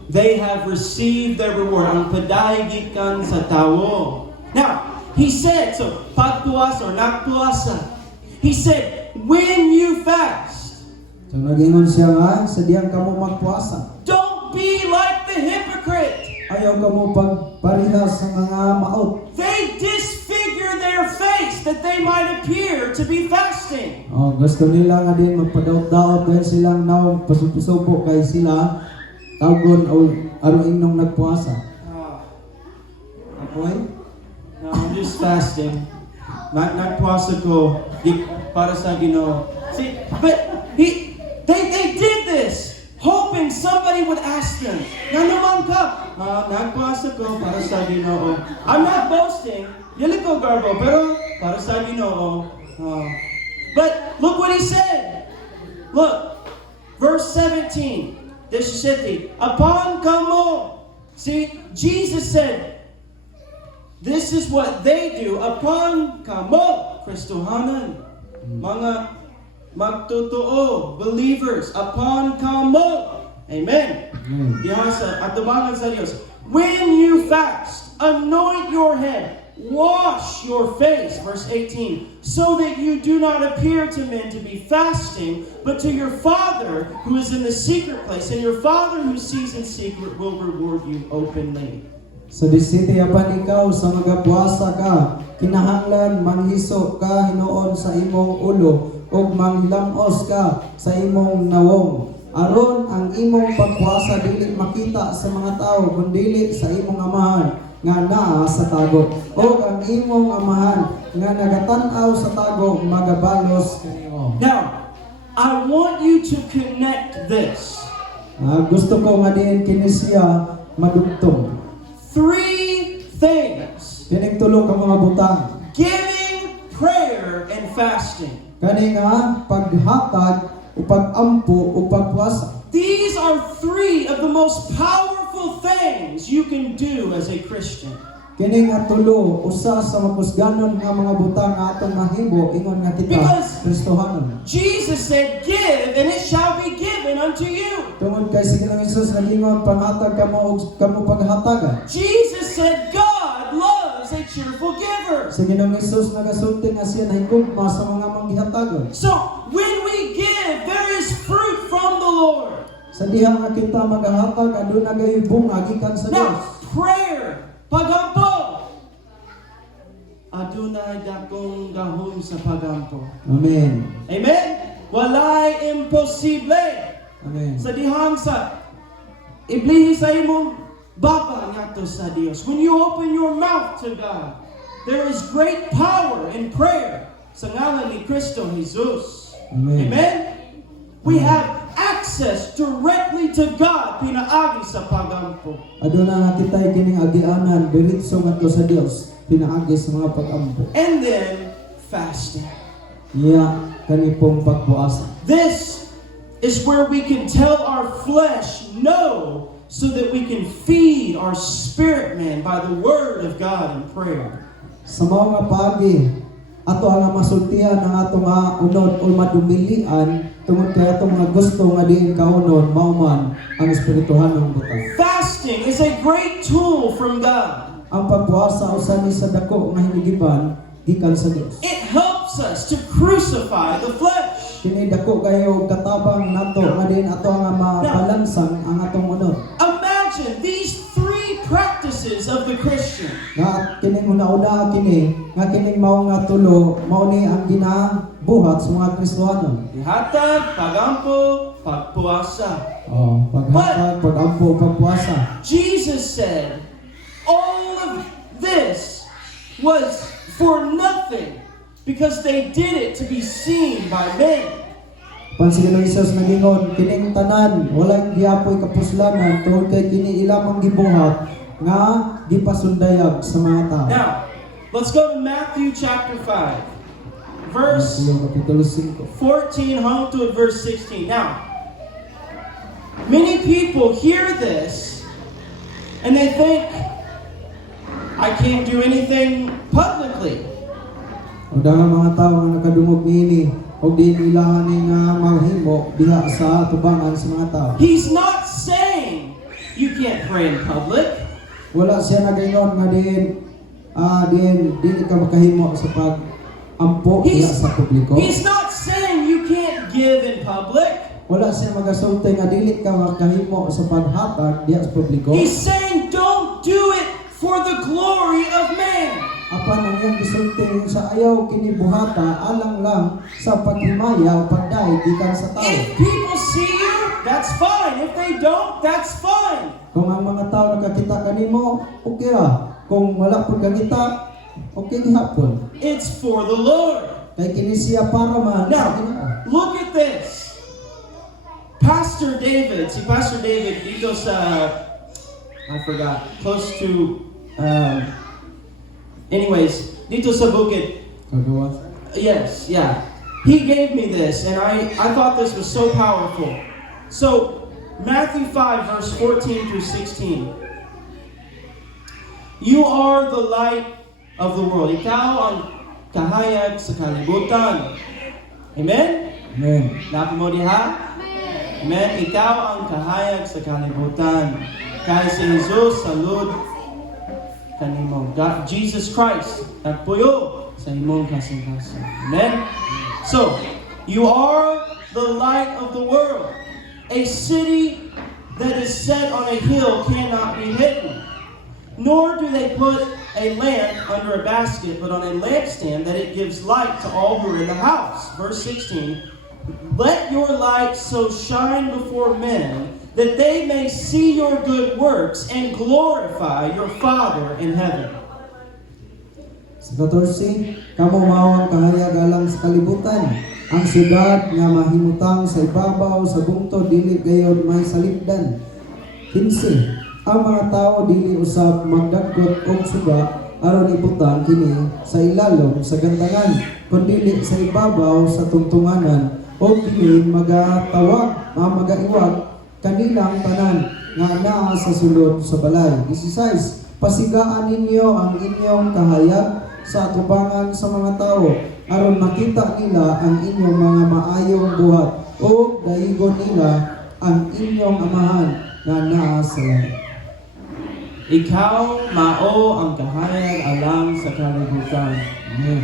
They have received their reward. Ang padayigikan sa tao. Now, he said, so pagpuasa or nagpuasa. He said, when you fast, So nagingon siya nga, sa diyang kamo magpuasa. don't be like the hypocrite. Ayaw kamo pagparihas sa mga maot. They disfigure their face that they might appear to be fasting. Gusto nila nga din magpadaot-daot dahil silang nawang pasupo-supo kay sila tagon o aron inong nagpuasa. Okay? No, I'm just fasting. Nagpuasa ko para sa Ginoo. See, but they did this, hoping somebody would ask them, "Nga naman ka?" Nagpuasa ko para sa Ginoo. I'm not boasting. Dili ko garbo, pero para sa Ginoo. But look what he said. Look, verse 17. This city, upon kamo. See, Jesus said, this is what they do upon kamo, Kristohanan, mga magtotoo, believers, upon kamo. Amen. Diyan sa atubangan sa Diyos. When you fast, anoint your head, wash your face, verse 18, so that you do not appear to men to be fasting, but to your Father who is in the secret place, and your Father who sees in secret will reward you openly. Sa bisite apan ikaw sa magapuasa ka, kinahanglan manghiso ka hinuon sa imong ulo ug manghilamos ka sa imong nawong. Aron ang imong pagpuasa dili makita sa mga tao kundi sa imong amahan nga naa sa tago. O ang imong amahan nga nagatan-aw sa tago magabalos kanimo. Now, I want you to connect this. Gusto ko nga diin kini siya madugtong. 3 things: Kining tulo ka mga butang. giving, prayer, and fasting. Kani nga paghatag o pag-ampo o pagpuasa. These are 3 of the most powerful things you can do as a Christian. Kini nga tulo usa sa mapusganon nga mga butang nga atong mahimo ingon nga kita Because Kristohanon. Jesus said, "Give, and it shall be given given unto you. Tungod kay sige ng Isus nagingon panghatag kamo ug kamo paghatagan. Jesus said God loves a cheerful giver. Sige ng Isus nagasulti nga siya nahigugma sa mga manghihatagan. So, when we give, there is fruit from the Lord. Sa diha nga kita maghatag aduna gay bunga gikan sa Dios. Now, prayer, pagampo. Adunay dakong gahom sa pagampo. Amen. Amen? Walay imposible. Amen. Sa dihang sa iblihi sa imong baba ngadto sa Dios. When you open your mouth to God, there is great power in prayer. Sa ngalan ni Kristo Jesus. Amen. Amen? We have access directly to God pinaagi sa pagampo. Aduna nga kitay kining agianan diretso ngadto sa Dios pinaagi sa mga pagampo. And then fasting. Iya kani pong pagpuasa. This is where we can tell our flesh no, so that we can feed our spirit man by the word of God and prayer. Sa mao nga paagi ato ang masultihan ang ato nga unod o madumilian tungod kay ato mga gusto nga diin kaunon mao man ang espirituhanong butang. Fasting is a great tool from God. Ang pagpuasa usa ni sa dako nga hinigiban gikan sa Dios. It helps us to crucify the flesh. Kini dako kayo katabang nato nga diin ato nga mapalansang ang atong unod. Imagine these three practices of the Christian. Nga kining una-una kini nga kining mao nga tulo mao ni ang ginabuhat sa mga Kristiyanon. Ihatag, pagampo, pagpuasa. Oh, paghatag, pagampo, pagpuasa. Jesus said, all of this was for nothing because they did it to be seen by men. Pansin ng Isus nagingon kining tanan walang giapoy kapuslanan tungod kay kini ilamang gibuhat nga gipasundayag sa mga tao. Now, let's go to Matthew chapter 5, verse Mateo kapitulo 5. 14 home to verse 16. Now, many people hear this and they think, I can't do anything publicly. O daghang mga tao nga nakadungog niini og di ilahan ni nga mahimo diha sa tubangan sa mga tao. He's not saying you can't pray in public. Wala siya nagaingon nga diin dili ka makahimo sa pag-ampo diha sa publiko. He's not saying you can't give in public. Wala siya magasulti nga dili ka makahimo sa paghatag diha sa publiko. He's saying don't do it for the glory of man. Apan ang iyang gisulti sa ayaw kini buhata alang lang sa paghimaya o pagdaig gikan sa tao. If people see you, that's fine. If they don't, that's fine. Kung ang mga tao nakakita kanimo, okay ra. Kung wala pud kakita, okay gihapon. It's for the Lord. Kay kini siya para man sa Now, Ginoo. look at this. Pastor David, si Pastor David dito sa, I forgot, close to, anyways, dito sa bukid. Kagawa. Yes, yeah. He gave me this, and I thought this was so powerful. So, Matthew 5, verse 14 through 16. You are the light of the world. Ikaw ang kahayag sa kalibutan. Amen? Amen. Lapi mo diha? Amen? Ikaw ang kahayag sa kalibutan. Kay si Jesus salud kanimo. God, Jesus Christ, nagpuyo sa imong kasing-kasing. Amen? So, you are the light of the world. A city that is set on a hill cannot be hidden. Nor do they put a lamp under a basket, but on a lampstand, that it gives light to all who are in the house. Verse 16, let your light so shine before men that they may see your good works and glorify your Father in heaven. Sa 14, kamo mao ang kahayag alang sa kalibutan. Ang syudad nga mahimutang sa ibabaw sa bungtod dili gayud may salipdan. 15. Ang mga tao dili usab magdagkot og suga aron ibutan kini sa ilalom sa gantangan, kundi sa ibabaw sa tungtunganan o kini magatawag magaiwag kanilang tanan nga naa sa sulod sa balay. 16. Pasigaan ninyo ang inyong kahayag sa atubangan sa mga tao aron makita nila ang inyong mga maayong buhat o daigon nila ang inyong amahan nga naa sa langit. Ikaw mao ang kahayag alang sa kalibutan. Amen.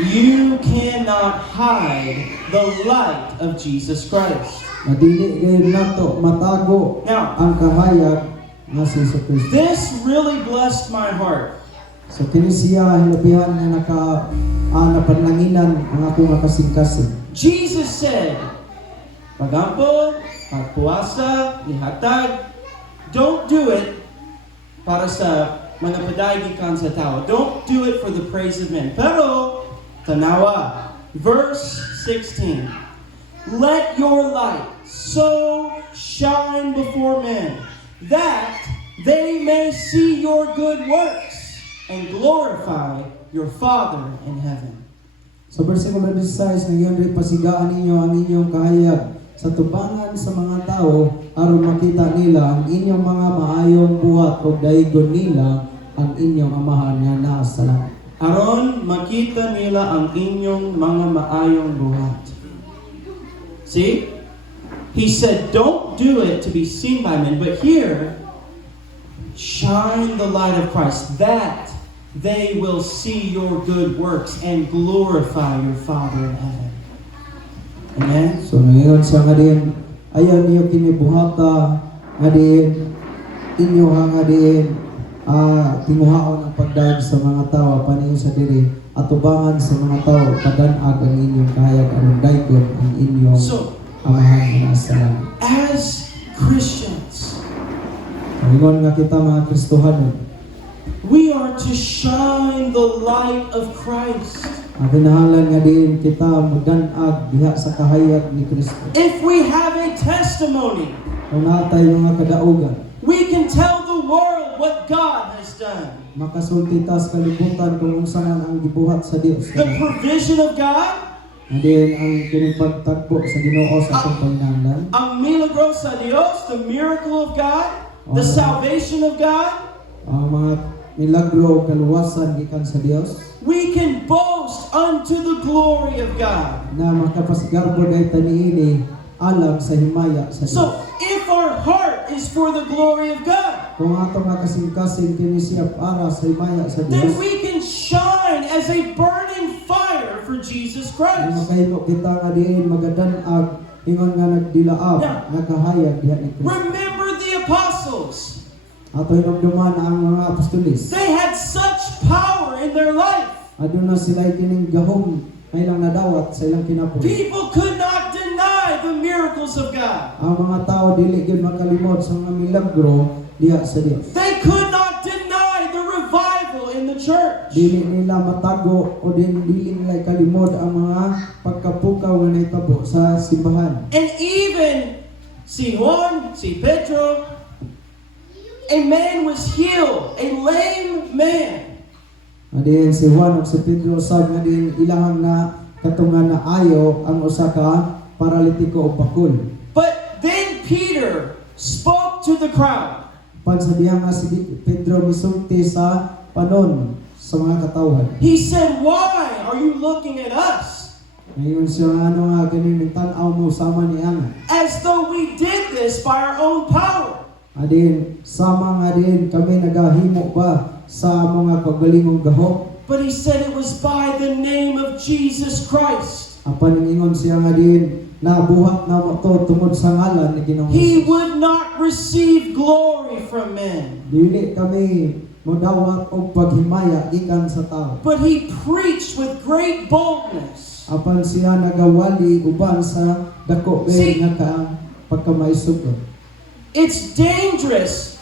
You cannot hide the light of Jesus Christ. Madili gayon nato matago Now, ang kahayag nga si Hesus Kristo. this really blessed my heart. So kini siya hilabihan nga napanlanginan ang akong kasing-kasing. Jesus said, pagampo, pagpuasa, ihatag, don't do it para sa mga padaygikan sa tao. Don't do it for the praise of men. Pero, tanawa, verse 16, let your light so shine before men that they may see your good works and glorify your Father in heaven. Sa versikulo 16, ngayon pasigaan ninyo ang inyong kahayag sa tubangan sa mga tao aron makita nila ang inyong mga maayong buhat o daygon nila ang inyong amahan nga naa sa langit. Aron makita nila ang inyong mga maayong buhat. See? He said, don't do it to be seen by men, but here, shine the light of Christ, that they will see your good works and glorify your Father in heaven. Amen? So ngayon siya nga din, ayaw niyo kinibuhata nga din, inyo nga din, tinguhaon ang pagdaig sa mga tao, paniyo sa diri, at tubangan sa mga tao, padanag ang inyong kahayag, anong daygon ang inyong So, amahan nga sa langit. as Christians, Ngayon nga kita mga Kristohanon, we are to shine the light of Christ. ang kinahalan nga din kita magdanag diha sa kahayag ni Kristo. If we have a testimony, Kung natay mga kadaugan, we can tell the world what God has done. makasulti ta sa kalibutan kung saan ang gibuhat sa Dios. The provision of God, Nga din ang kinipagtagpo sa Ginoo sa atong panginahanglan. ang milagro sa Dios, the miracle of God, the salvation of God. Ang mga milagro o kaluwasan gikan sa Dios We can boast unto the glory of God. na makapasigarbo day taniini alam sa himaya sa Dios. So, if our heart is for the glory of God, Kung ato nga kasing-kasing kini siya para sa himaya sa then Dios, we can shine as a burning fire for Jesus ang Christ. makahimo kita nga diin magadanag ingon nga nagdilaab Yeah. nga kahayag diha ni Kristo. Remember the apostles. Ato hinumduman ang mga apostolis. They had such power in their life. Aduna sila kining gahom nga ilang nadawat sa ilang kinabuhi. People could not deny the miracles of God. Ang mga tao dili gyud makalimot sa mga milagro diha sa Dios. They could not deny the revival in the church. Dili nila matago o dili nila kalimod ang mga pagkapukaw nga nahitabo sa simbahan. And even si Juan, si Pedro, a man was healed, a lame man. Adin si Juan ug si Pedro sab nga din ilahang na katungan na ayo ang usa ka paralitiko o bakul. But then Peter spoke to the crowd. Pan sa diha nga si Pedro misulti sa panon sa mga katawhan. He said, "Why are you looking at us Ngayon siya ano nga ganing tan-aw mo sama ni Ana. as though we did this by our own power?" Adin sama nga din kami nagahimo ba sa mga kagalingong gahom. But he said it was by the name of Jesus Christ. Apan ingon siya nga din nabuhat na mo to tungod sa ngalan ni Ginoong He Jesus. would not receive glory from men, Dili kami modawat og paghimaya gikan sa tao. but he preached with great boldness. Apan siya nagawali uban sa dako See- gay nga ka pagkamaisugod. It's dangerous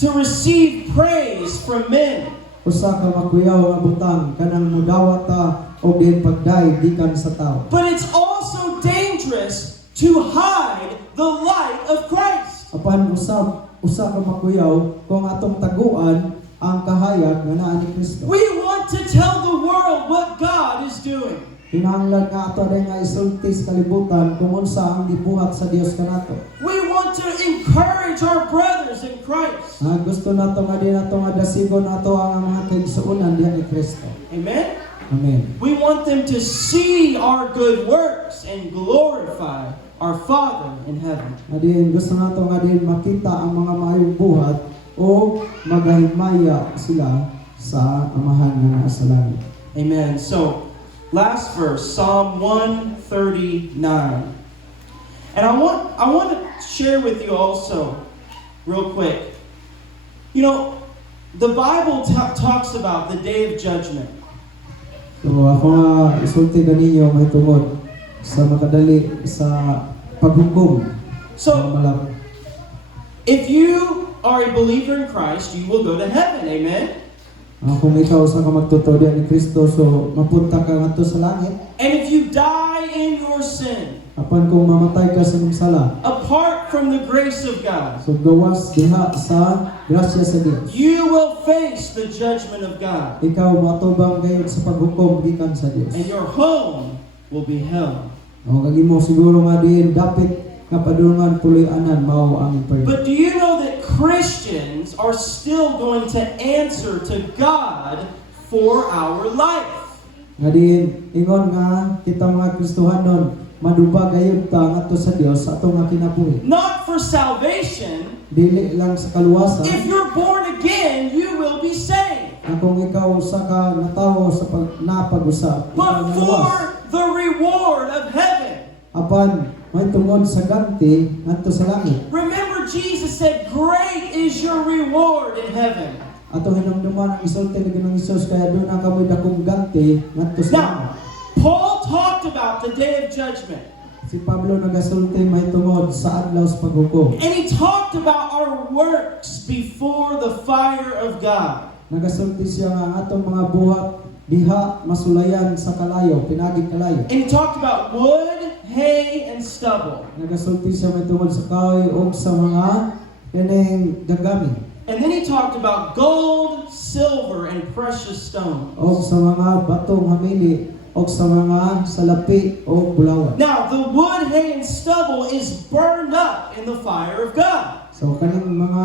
to receive praise from men. Usa ka makuyaw nga butang kanang modawat ta og din pagday gikan sa tao. But it's also dangerous to hide the light of Christ. Apan usa ka makuyaw kung atong taguan ang kahayag nga naa ni Kristo. We want to tell the world what God is doing. Kinahanglan nga ato rin nga isulti sa kalibutan kung unsa ang gibuhat sa Dios kanato. We want to encourage our brothers in Christ. Gusto nato nga din nato nga dasigon nato ang mga kaigsuonan diha ni Kristo. Amen? Amen. We want them to see our good works and glorify our Father in heaven. Nga din gusto nato nga din makita ang mga maayong buhat o magahimaya sila sa amahan nga naa sa langit. Amen. So, last verse, Psalm 139. And I want to share with you also, real quick. You know, the Bible talks about the day of judgment. So ako nga isulti na ninyo may tungod sa makadali sa paghukom sa So, malap. if you are a believer in Christ, you will go to heaven. Amen. Kung ikaw sa ka magtutudya ni Kristo, so mapunta ka ngadto sa langit. And if you die in your sin, Apan kung mamatay ka sa imong sala, apart from the grace of God, so gawas diha sa grasya sa Dios. you will face the judgment of God. Ikaw matubang gayud sa paghukom gikan sa Dios. And your home will be hell. O kagimo siguro nga din dapit nga padulungan puloy-anan mao ang impierno. But do you know that Christians are still going to answer to God for our life? Nga din ingon nga kita mga Kristohanon madubag gayud ta ngadto sa Dios sa atong nga kinabuhi. Not for salvation. Dili lang sa kaluwasan. If you're born again, you will be saved. Kung ikaw sa ka natawo sa napag-usap, ikaw But naluwas. for the reward of heaven. Apan may tungod sa ganti ngadto sa langit. Remember, Jesus said, "Great is your reward in heaven." Atong hinumduman ang isulti ni Ginoong Hesus kaya doon ang kamoy dakong ganti ngadto sa langit. Now, Paul talked about the day of judgment. Si Pablo nagasulti may tungod sa adlaw sa paghukom. And he talked about our works before the fire of God. Nagasulti siya nga ang atong mga buhat diha masulayan sa kalayo, pinaging kalayo. And he talked about wood, hay, and stubble. Nagasulti siya may tungod sa kahoy o sa mga kaneng dagami. And then he talked about gold, silver, and precious stone. O sa mga batong hamili o sa mga salapi o bulawan. Now, the wood, hay, and stubble is burned up in the fire of God. So kaning mga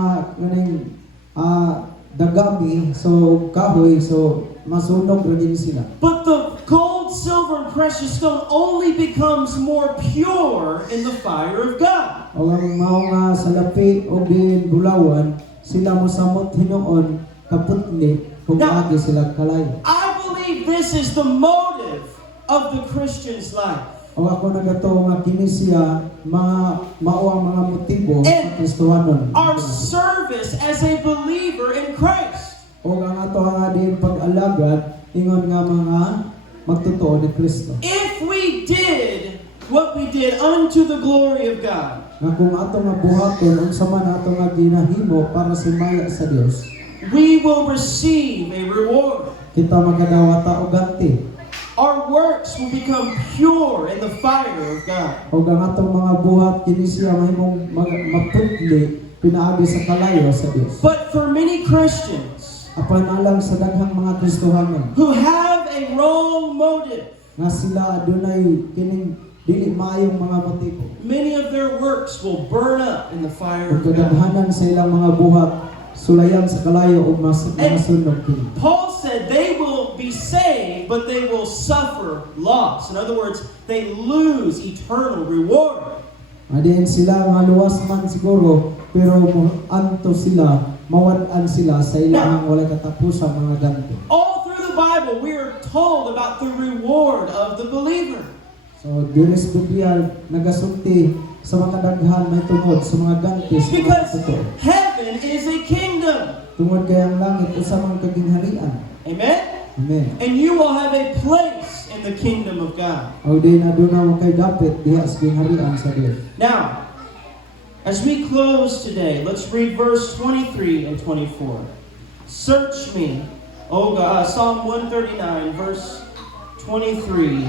dagami so kahoy so masunog ra din sila. But the gold, silver, and precious stone only becomes more pure in the fire of God. O ang mga salapi o din bulawan sila mosamot hinuon kaputli kung Now- agi sila kalayo. I believe this is the motive of the Christian's life. O ako nagato nga kini siya mga mao ang mga motibo sa And Kristohanon. Our service as a believer in Christ. O ang ato nga din pag-alagad ingon nga mga magtotoo ni Kristo. If we did what we did unto the glory of God, Nga kung ato nga buhaton unsa man ato nga ginahimo para sa maya sa Dios, we will receive a reward. kita magadawata og ganti. Our works will become pure in the fire of God. O ang atong mga buhat kini siya mahimong maputli pinaagi sa kalayo sa Dios. But for many Christians Apan alang sa daghang mga Kristohanon who have a wrong motive, nga sila adunay kining dili maayong mga motibo. many of their works will burn up in the fire Ug of God. kadaghanan sa ilang mga buhat sulayan sa kalayo ug masunog kini. Paul said they will be saved, but they will suffer loss. In other words, they lose eternal reward. Adin sila nga luwas man siguro pero anto sila mawad-an sila sa ilang walay katapusang mga ganti. All through the Bible, we are told about the reward of the believer. So dili sa Biblia nagasulti sa mga daghan may tungod sa mga ganti sa mga Because totoo. heaven is a kingdom. Tungod kay ang langit usa man kagingharian. Amen? Amen. And you will have a place in the kingdom of God. O din aduna mo kay dapit diha sa gingharian sa Dios. Now, as we close today, let's read verse 23 and 24. Search me, O God, Psalm 139, verse 23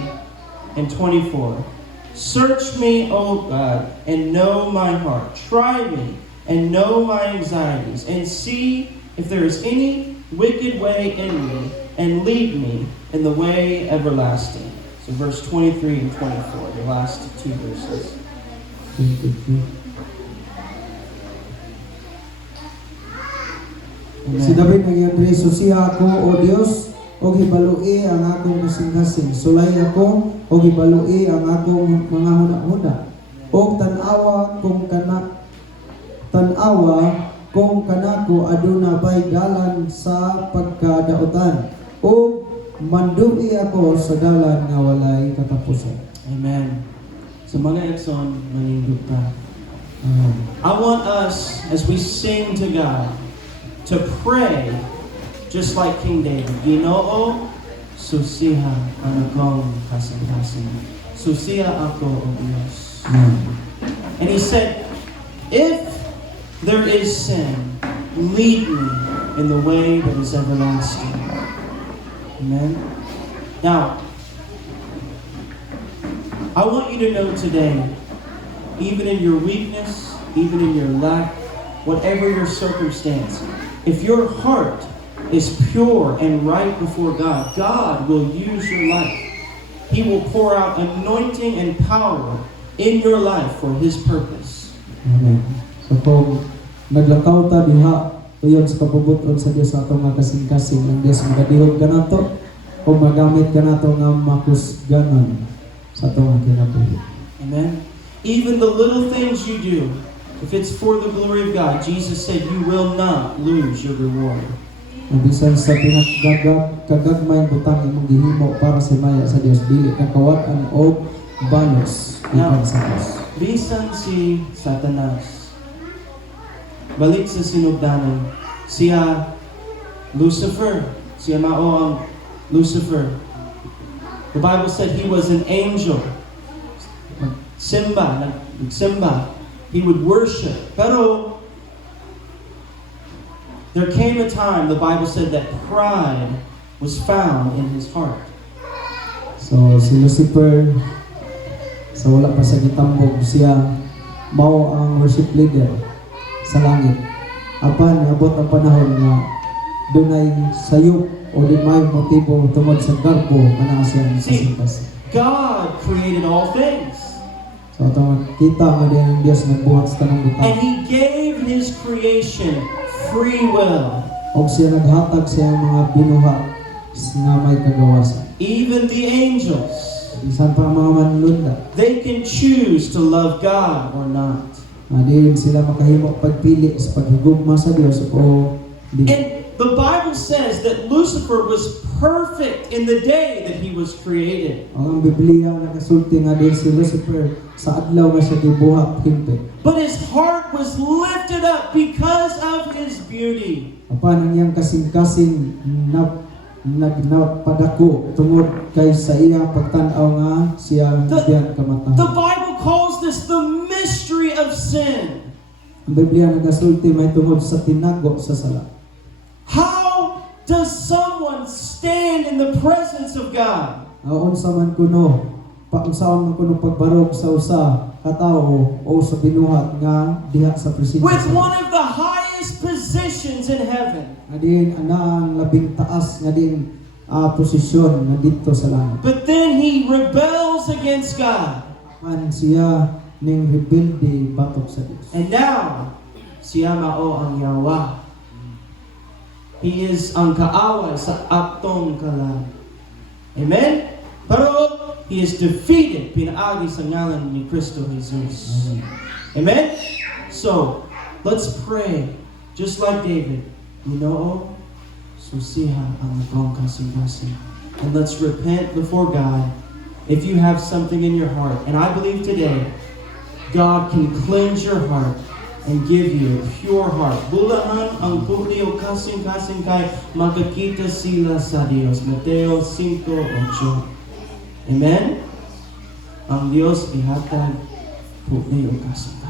and 24. Search me, O God, and know my heart. Try me and know my anxieties, and see if there is any wicked way in me, and lead me in the way everlasting. So verse 23 and 24, the last two verses. Si David nagyandri, susiha ako, O Dios, o hibalui ang akong kasing-kasing. Sulay ako, o hibalui ang akong mga huna-huna. O tanawa kung kanako aduna bay dalan sa pagkadautan. O mandugi ako sa dalan nga walay katapusan. Amen. So mga Edson, manindog ka. I want us, as we sing to God, to pray just like King David. Ginoo, susiha ang akong kasing-kasing. Susiha ako, O Diyos. And he said, if there is sin, lead me in the way that is everlasting. Amen. Now, I want you to know today, even in your weakness, even in your lack, whatever your circumstance, if your heart is pure and right before God, God will use your life. He will pour out anointing and power in your life for His purpose. Amen. So kung naglakaw ta diha tuyon sa kabubuton sa Dios sa atong nga kasing-kasing, ang Dios magadihog ka nato o magamit ka nato nga makusganon sa atong kinabuhi. Amen. Even the little things you do, if it's for the glory of God, Jesus said you will not lose your reward. Ang bisan sa kagagmayng butang imong gihimo para sa maya sa Dios, dili kakawat-an og balos gikan sa Dios. Bisan si Satanas, balik sa sinugdanan, siya Lucifer, siya mao ang Lucifer. The Bible said he was an angel. Nagsimba, he would worship. Pero there came a time, the Bible said, that pride was found in his heart. So si Lucifer, sa wala pa sa gitambog, siya mao ang worship leader sa langit. Apan abot ang panahon nga dunay sayop o di may motibo tungod sa garbo kana siyang kasing-kasing. God created all things. So atong kita nga din ang Dios nagbuhat sa tanang And butang. He gave His creation free will. Og siya naghatag sa iyang mga binuhat nga may kagawasan. Even the angels, Bisan pa ang mga manlunda, they can choose to love God or not. diin sila makahimo pagpili sa paghigugma sa Dios o di. And the Bible says that Lucifer was perfect in the day that he was created. Ang Biblia nakasulti nga din si Lucifer sa adlaw nga siya gibuhat himpe. But his heart was lifted up because of his beauty. Apan ang iyang kasing-kasing nagpadako tungod kay sa iya pagtan-aw nga siya diyan The kamatahan. Bible calls this the mystery of sin. Ang Biblia nagasulti may tungod sa tinago sa sala. How does someone stand in the presence of God? Unsa man kuno unsaon man kuno pagbarog sa usa ka tawo o sa binuhat nga diha sa presensya With sa one of the highest positions in heaven. nga din ana ang labing taas nga din posisyon nga dito sa langit. But then he rebels against God. Man siya ning rebelde batok sa Dios. And now, siya mao ang Yahweh. He is ang kaaway sa atong kalan. Amen? Pero, he is defeated. Pinaagi sa ngalan ni Kristo Jesus. Amen? So, let's pray. Just like David. Ginoo, susiha ang akong kasing-kasing. And let's repent before God. If you have something in your heart, and I believe today, God can cleanse your heart and give you a pure heart. Bulahan ang puli o kasing-kasing kay magkakita sila sa Diyos. Mateo 5:8. Amen? Ang Diyos ihatag puli o kasing.